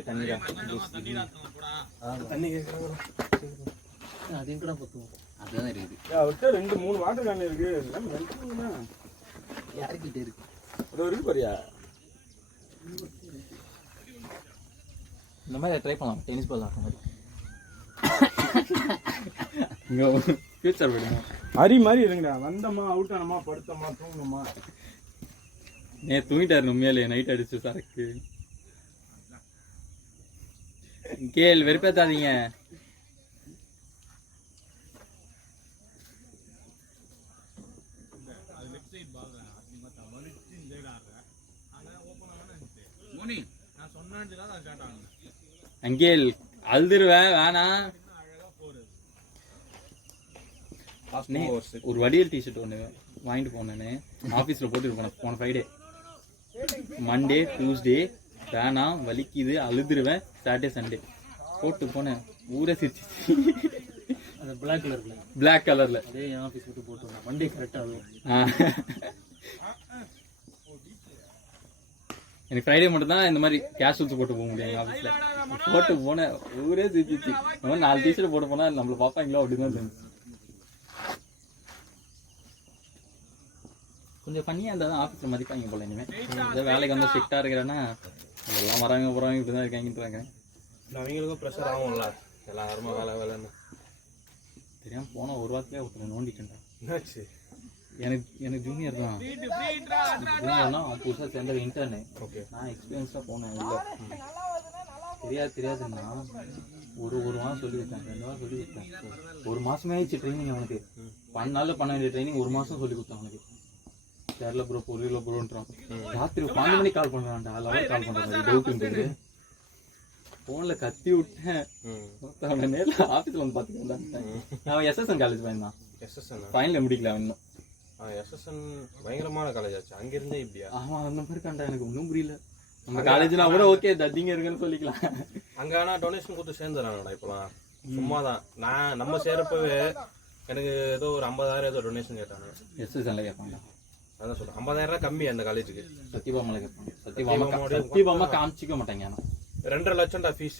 தண்ணிடா தண்ணி கேக்குறாங்க. அது எங்கடா பத்தும்? அதுதான் இருக்குது. அவர்கிட்ட 2-3 வாட்டர் கேன் இருக்கு. எல்லாம் யார்கிட்ட இருக்கு? அது இருக்கு பாரியா. இந்த மாதிரி ட்ரை பண்ணலாம். டென்னிஸ் பால் ஆடுற மாதிரி. ஃபியூச்சர் விடுங்க. அரி மாதிரி இருங்கடா. வந்தமா அவுட் ஆனமா படுத்தமா தூங்கணுமா. தூங்கிட்டாரு உண்மையிலே. நைட் அடிச்சு சரக்கு. கேள் வெறுப்பேத்தாதீங்க. அங்கேல் அழுதுருவேன் வேணாம். ஒரு வடியல் டிஷர்ட் ஒன்று வாங்கிட்டு போனேன்னு ஆஃபீஸில் போட்டுட்டு போனேன் போன ஃப்ரைடே. மண்டே டியூஸ்டே வேணாம் வலிக்குது அழுதுருவேன். சாட்டர்டே சண்டே போட்டு போனேன். ஊரே சிரிச்சு. அந்த பிளாக் கலர்ல பிளாக் கலர்ல அதே ஆஃபீஸ் விட்டு போட்டு வந்தேன். மண்டே கரெக்டாக ஆகும். எனக்கு ஃப்ரைடே மட்டும் தான் இந்த மாதிரி கேஷுவல்ஸ் போட்டு போக முடியும் ஆஃபீஸில். போட்டு போனேன் ஊரே சிரிச்சிச்சு. இந்த மாதிரி 4 டீஷர்ட் போட்டு போனால் நம்மளை பார்ப்பாங்களோ அப்படின்னு தான் தோணுச்சு. கொஞ்சம் பண்ணியாக இருந்தால் தான் ஆஃபீஸில் மதிப்பாங்க போல. இனிமேல் வேலைக்கு வந்து ஸ்ட்ரிக்டாக இருக்கிறேன்னா எல்லாம் வராங்க போகிறாங்க இப்படி தான் இருக்காங்கன்றாங்க. அவங்களுக்கும் ப்ரெஷர் ஆகும்ல எல்லாருமே வேலைன்னு தெரியாமல் போனால் ஒரு வாரத்துலேயே ஒருத்தர் நோண்டிட்டேன்டா. என்னாச்சு? எனக்கு ஜூனியர் தான். ஜூனியர்னா அவன் புதுசாக சேர்ந்த இன்டர்னு. ஓகே நான் எக்ஸ்பீரியன்ஸாக போனேன். இல்லை தெரியாதுன்னா ஒரு மாதம் சொல்லி கொடுத்தேன், 2 வாரம் சொல்லி கொடுத்தேன். 1 மாதமே ஆயிடுச்சு ட்ரைனிங் அவனுக்கு. 12 நாளில் பண்ண வேண்டிய ட்ரைனிங் 1 மாதம் சொல்லி கொடுத்தேன் அவனுக்கு. கேரளா ப்ரோ பொருள் ப்ரோன்றான். ராத்திரி 12 மணிக்கு கால் பண்ணுறான்டா. 11 கால் பண்ணுறான் டவுட்டுன்ட்டு. போன்ல கத்தி விட்டேன். அவனை நேர்ல ஆபீஸ்ல வந்து பாத்துக்கிட்டேன். அவன் எஸ்எஸ்என் காலேஜ் பையன் தான். எஸ்எஸ்என் ஃபைனல் முடிக்கல அவன் இன்னும். எஸ்எஸ்என் பயங்கரமான காலேஜ் ஆச்சு. அங்க இருந்தே இப்படியா? அவன் அந்த மாதிரி கண்டா எனக்கு ஒன்றும் புரியல. நம்ம காலேஜ்னா கூட ஓகே தத்திங்க இருக்குன்னு சொல்லிக்கலாம். அங்க ஆனா டொனேஷன் கொடுத்து சேர்ந்துறாங்கடா இப்பலாம். சும்மாதான் நான் நம்ம சேரப்பவே எனக்கு ஏதோ ஒரு 50,000 ஏதோ டொனேஷன் கேட்டாங்க. எஸ்எஸ்என்ல கேட்பாங்க. அதான் சொல்றேன் 50,000 கம்மி அந்த காலேஜுக்கு. சத்தியபாமால கேட்பாங்க. சத்தியபாமா காமிச்சிக்க மாட்டாங்க. ஆனா 2.5 லட்சம்டா ஃபீஸ்.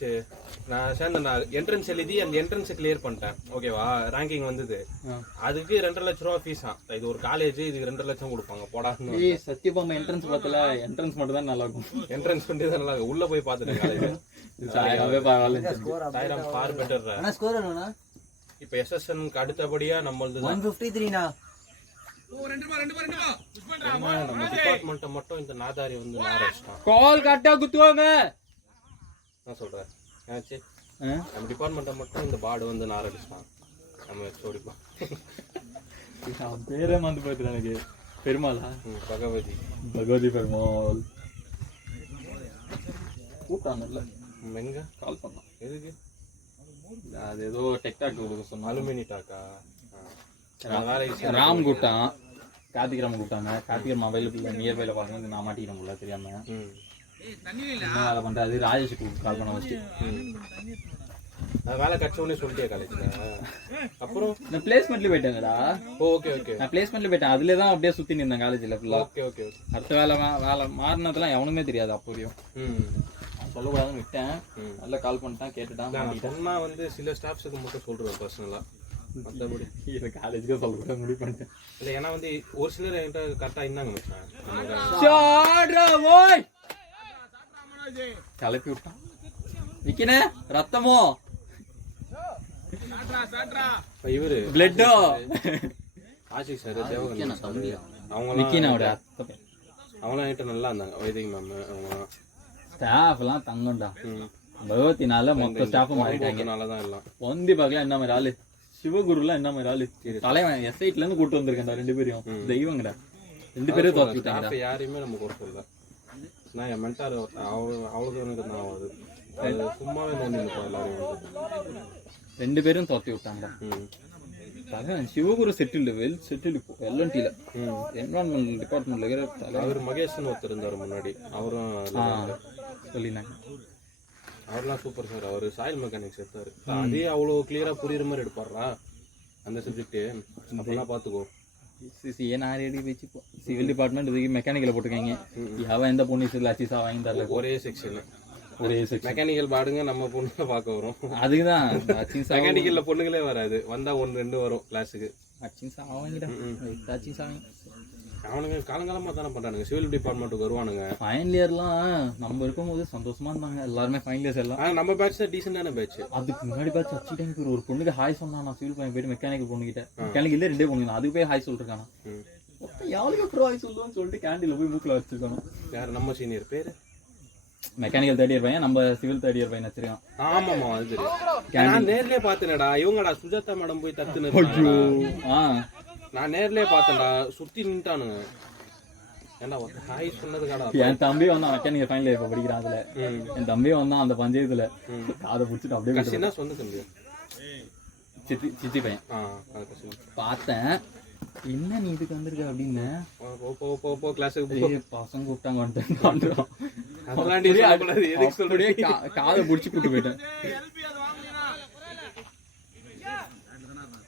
நான் சேர்ந்தேன், என்ட்ரன்ஸ் எழுதி அந்த என்ட்ரன்ஸ் கிளியர் பண்ணிட்டேன். ஓகேவா, ரேங்கிங் வந்தது. அதுக்கு 2.5 லட்சம் ரூபா ஃபீஸா? இது ஒரு காலேஜ், இதுக்கு 2 லட்சம் கொடுப்பாங்க போடா. சத்தியபாமா என்ட்ரன்ஸ் பார்த்தல, என்ட்ரன்ஸ் மட்டும் தான் நல்லா இருக்கும். என்ட்ரன்ஸ் பண்ணி தான் நல்லா உள்ள போய் பார்த்துட்டேன் காலேஜ். For better. ஆனா ஸ்கோர் என்னன்னா இப்போ எஸ்எஸ்என்க்கு அடுத்தபடியா நம்மளது 153னா. நம்ம டிபார்ட்மெண்ட்டை மட்டும் இந்த நாதாரி வந்து நாரடிச்சிட்டான். கால் கட்டா குத்துவாங்க. நான் சொல்றேன் ஏச்சு, நம்ம டிபார்ட்மெண்ட்டை மட்டும் இந்த பாடு வந்து நாரடிச்சிட்டான். நம்ம சோடிப்பா பேரே மறந்து போயிட்டு எனக்கு. பெருமாளா? பகவதி. பகவதி பெருமாள் கூப்பிட்டாங்கல்ல, எங்க கால் பண்ணான். எதுக்கு? அது ஏதோ டெக்டாக் கொடுக்க சொன்னா. அலுமினி டாக்கா? ராம் கூப்பிட்டான், கார்த்திக் ராம் கூப்பிட்டாங்க. கார்த்திக் மொபைல் நியர்பைல பார்க்கணும். நான் மாட்டிக்கிறேன் போல தெரியாம. என்ன வேலை பண்றது? ராஜேஷுக்கு கால் பண்ண வச்சு வேலை கட்சோன்னே சொல்லிட்டே காலேஜ்ல. அப்புறம் நான் பிளேஸ்மெண்ட்ல போயிட்டேங்கடா. ஓகே ஓகே, நான் பிளேஸ்மெண்ட்ல போயிட்டேன். அதுல தான் அப்படியே சுத்தி நின்றேன் காலேஜ்ல ஃபுல்லா. Okay okay. அடுத்த வேலை மாறினதெல்லாம் எவனுமே தெரியாது அப்போதையும். சொல்லக்கூடாதுன்னு விட்டேன். நல்லா கால் பண்ணிட்டான், கேட்டுட்டான். சொன்னா வந்து சில ஸ்டாஃப்ஸுக்கு மட்டும் சொல்றேன் பர்சனலா. மற்றபடி காலேஜுக்கு சொல்லக்கூடாது முடிவு பண்ணிட்டேன். இல்லை, ஏன்னா வந்து ஒரு சிலர் என்கிட்ட கரெக்டாக இருந்தாங்க மச்சான். கிளப்பி விட்டான். விக்கினே ரத்தமோ இவரு பிளட்டோ ஆஷிக் சார், தேவகன் விக்கினோட அவங்களாம் என்கிட்ட நல்லா இருந்தாங்க. வைத்திய மேம் அவங்க ஸ்டாஃப் எல்லாம் தங்கண்டா. பகவத்தினால மொத்த ஸ்டாஃபும் மாறிட்டாங்க. தான் எல்லாம் ஒந்தி பார்க்கலாம். என்ன மாதிரி ஆளு சிவகுருலாம், என்ன மாதிரி ஆளு தலைவன் எஸ்ஐட்ல இருந்து கூட்டு வந்திருக்கேன்டா. 2 பேரையும் தெய்வங்கடா. 2 பேரும் தோத்துட்டாங்க. யாரையுமே நம்ம குறை சொல்லல. நான் என் மென்டார் அவளுக்கு எனக்கு தான் ஆகுது. அது சும்மாவே நோண்டி நிற்பா எல்லாரும். 2 பேரும் தோத்தி விட்டாங்க. தலைவன் சிவகுரு செட்டில் வெல் செட்டில் எல்என்டில என்வரான்மெண்டல் டிபார்ட்மெண்ட்ல இருக்கிற அவர் மகேஷ்னு ஒருத்தர் இருந்தார் முன்னாடி. அவரும் சொல்லினாங்க. அவர்லாம் சூப்பர் சார். அவர் சாயில் மெக்கானிக்ஸ் எடுத்தாரு. அதே அவ்வளோ கிளியரா புரியுற மாதிரி எடுப்பாரா அந்த சப்ஜெக்ட். அப்படிலாம் பாத்துக்கோ. நான் ரெடி வச்சுப்போம். சிவில் டிபார்ட்மெண்ட் இதுக்கு மெக்கானிக்கல போட்டுருக்காங்க. அவன் எந்த பொண்ணு அசிசா வாங்கி தரல. ஒரே செக்ஷன், ஒரே செக்ஷன். மெக்கானிக்கல் பாடுங்க நம்ம பொண்ணு பார்க்க வரும். அதுக்குதான் மெக்கானிக்கல்ல பொண்ணுங்களே வராது. வந்தா 1-2 வரும் கிளாஸுக்கு. அவனுங்க காலங்காலமா தானே பண்றானுங்க. சிவில் டிபார்ட்மெண்ட்டுக்கு வருவானுங்க. ஃபைனல் இயர்லாம் நம்ம இருக்கும்போது சந்தோஷமா இருந்தாங்க எல்லாருமே. ஃபைனல் இயர்ஸ் எல்லாம் நம்ம பேட்ச் தான் டீசென்டான பேட்ச். அதுக்கு முன்னாடி பேட்ச் அச்சுட்டாங்க. ஒரு பொண்ணுக்கு ஹாய் சொன்னா, நான் சிவில் பையன் போயிட்டு மெக்கானிக்கல் பொண்ணுகிட்ட, மெக்கானிக்கல் இல்ல 2 பொண்ணுங்க, அதுக்கு போய் ஹாய் சொல்லிருக்கானா. யாருக்கு அப்புறம் ஹாய் சொல்லுவோம்னு சொல்லிட்டு கேண்டீன்ல போய் மூக்கில் வச்சிருக்கணும். யார்? நம்ம சீனியர் பேரு மெக்கானிக்கல் 3rd இயர் பையன், நம்ம சிவில் 3rd இயர் பையன் வச்சிருக்கான். ஆமாமா, அது தெரியும். நான் நேர்லயே பாத்தேனடா. இவங்கடா சுஜாதா மேடம் போய் தத்துன்னு. நான் நேர்லயே பார்த்தேன்டா. சுத்தி நின்ட்டானுங்க. ஏன்னா ஹாய் சொன்னதுக்காடா. என் தம்பி வந்தான் மெக்கானிக்கல் ஃபைனல் இயர் இப்ப படிக்கிறான். அதுல என் தம்பி வந்தான் அந்த பஞ்சாயத்துல. அதை புடிச்சிட்டு அப்படியே கசினா சொந்த தம்பி, சித்தி பையன். பார்த்தேன், என்ன நீ இதுக்கு வந்திருக்க அப்படின்னு. பசங்க கூப்பிட்டாங்க வந்துட்டேன். காதை புடிச்சு கூட்டு போயிட்டேன்.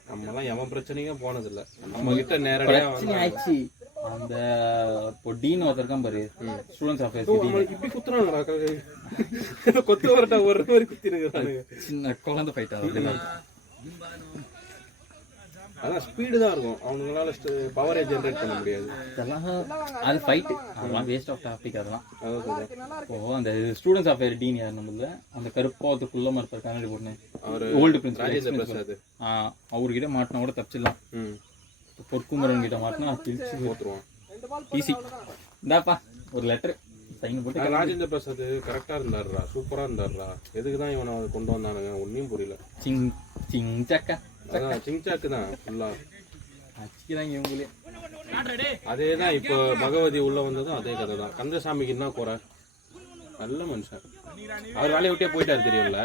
நம்மலாம் எவன் பிரச்சனையும் போனது இல்ல. நம்ம கிட்ட நேரடியா ஆயிடுச்சு. அந்த டீன் ஒருத்தருக்கான் பாரு, ஸ்டூடெண்ட்ஸ் அஃபேர்ஸ் இப்படி குத்துறாங்கடா. கொத்து வரட்டா ஒரு மாதிரி குத்தி இருக்கிறானுங்க. சின்ன குழந்தை ஃபைட். அதான் ஸ்பீடு தான் இருக்கும். அவங்களால பவரே ஜெனரேட் பண்ண முடியாது. அதெல்லாம் அது ஃபைட், அதெல்லாம் வேஸ்ட் ஆஃப் டாபிக். அதெல்லாம் அந்த ஸ்டூடெண்ட்ஸ் அஃபேர் டீன் யார் நம்மள, அந்த கருப்பாத்துக்குள்ள மறுப்பார் கண்ணாடி போட்டு, அவர் ஓல்டு பிரின்சிபல். அவர்கிட்ட மாட்டினா கூட தப்பிச்சிடலாம். பொற்குமரன் கிட்ட மாட்டினா பிரிச்சு போட்டுருவான். ஈஸி. இந்தாப்பா ஒரு லெட்டர் சைன் போட்டு. ராஜேந்திர பிரசாத் கரெக்டா இருந்தாருடா, சூப்பரா இருந்தாருடா. எதுக்குதான் இவனை கொண்டு வந்தானுங்க ஒன்னும் புரியல. சிங்சக்கா சிங்சாக்கு தான் ஃபுல்லா அச்சிக்கிறாங்க இவங்களே. அதேதான் இப்ப பகவதி உள்ள வந்ததும் அதே கதை தான். கந்தசாமிக்கு என்ன குறை? நல்ல மனுஷன். அவர் வேலையை விட்டே போயிட்டாரு தெரியும்ல.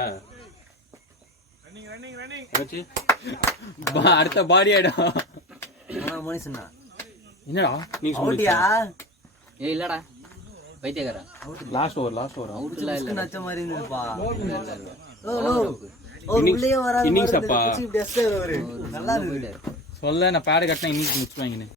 என்னாச்சு? அடுத்த பாடி ஆயிடும். மனுஷனா என்னடா நீங்க அவுட்டியா ஏய் இல்லடா பைத்தியக்காரா. லாஸ்ட் ஓவர் அவுட்ல இல்ல. நச்ச மாதிரி இருந்துப்பா. இல்ல. உள்ளே வராது. இன்னிங்ஸ் அப்பா. நல்லா இருக்கு. சொல்ல நான் பேடு கட்டினா இன்னைக்கு முடிச்சுவாங்கன்னு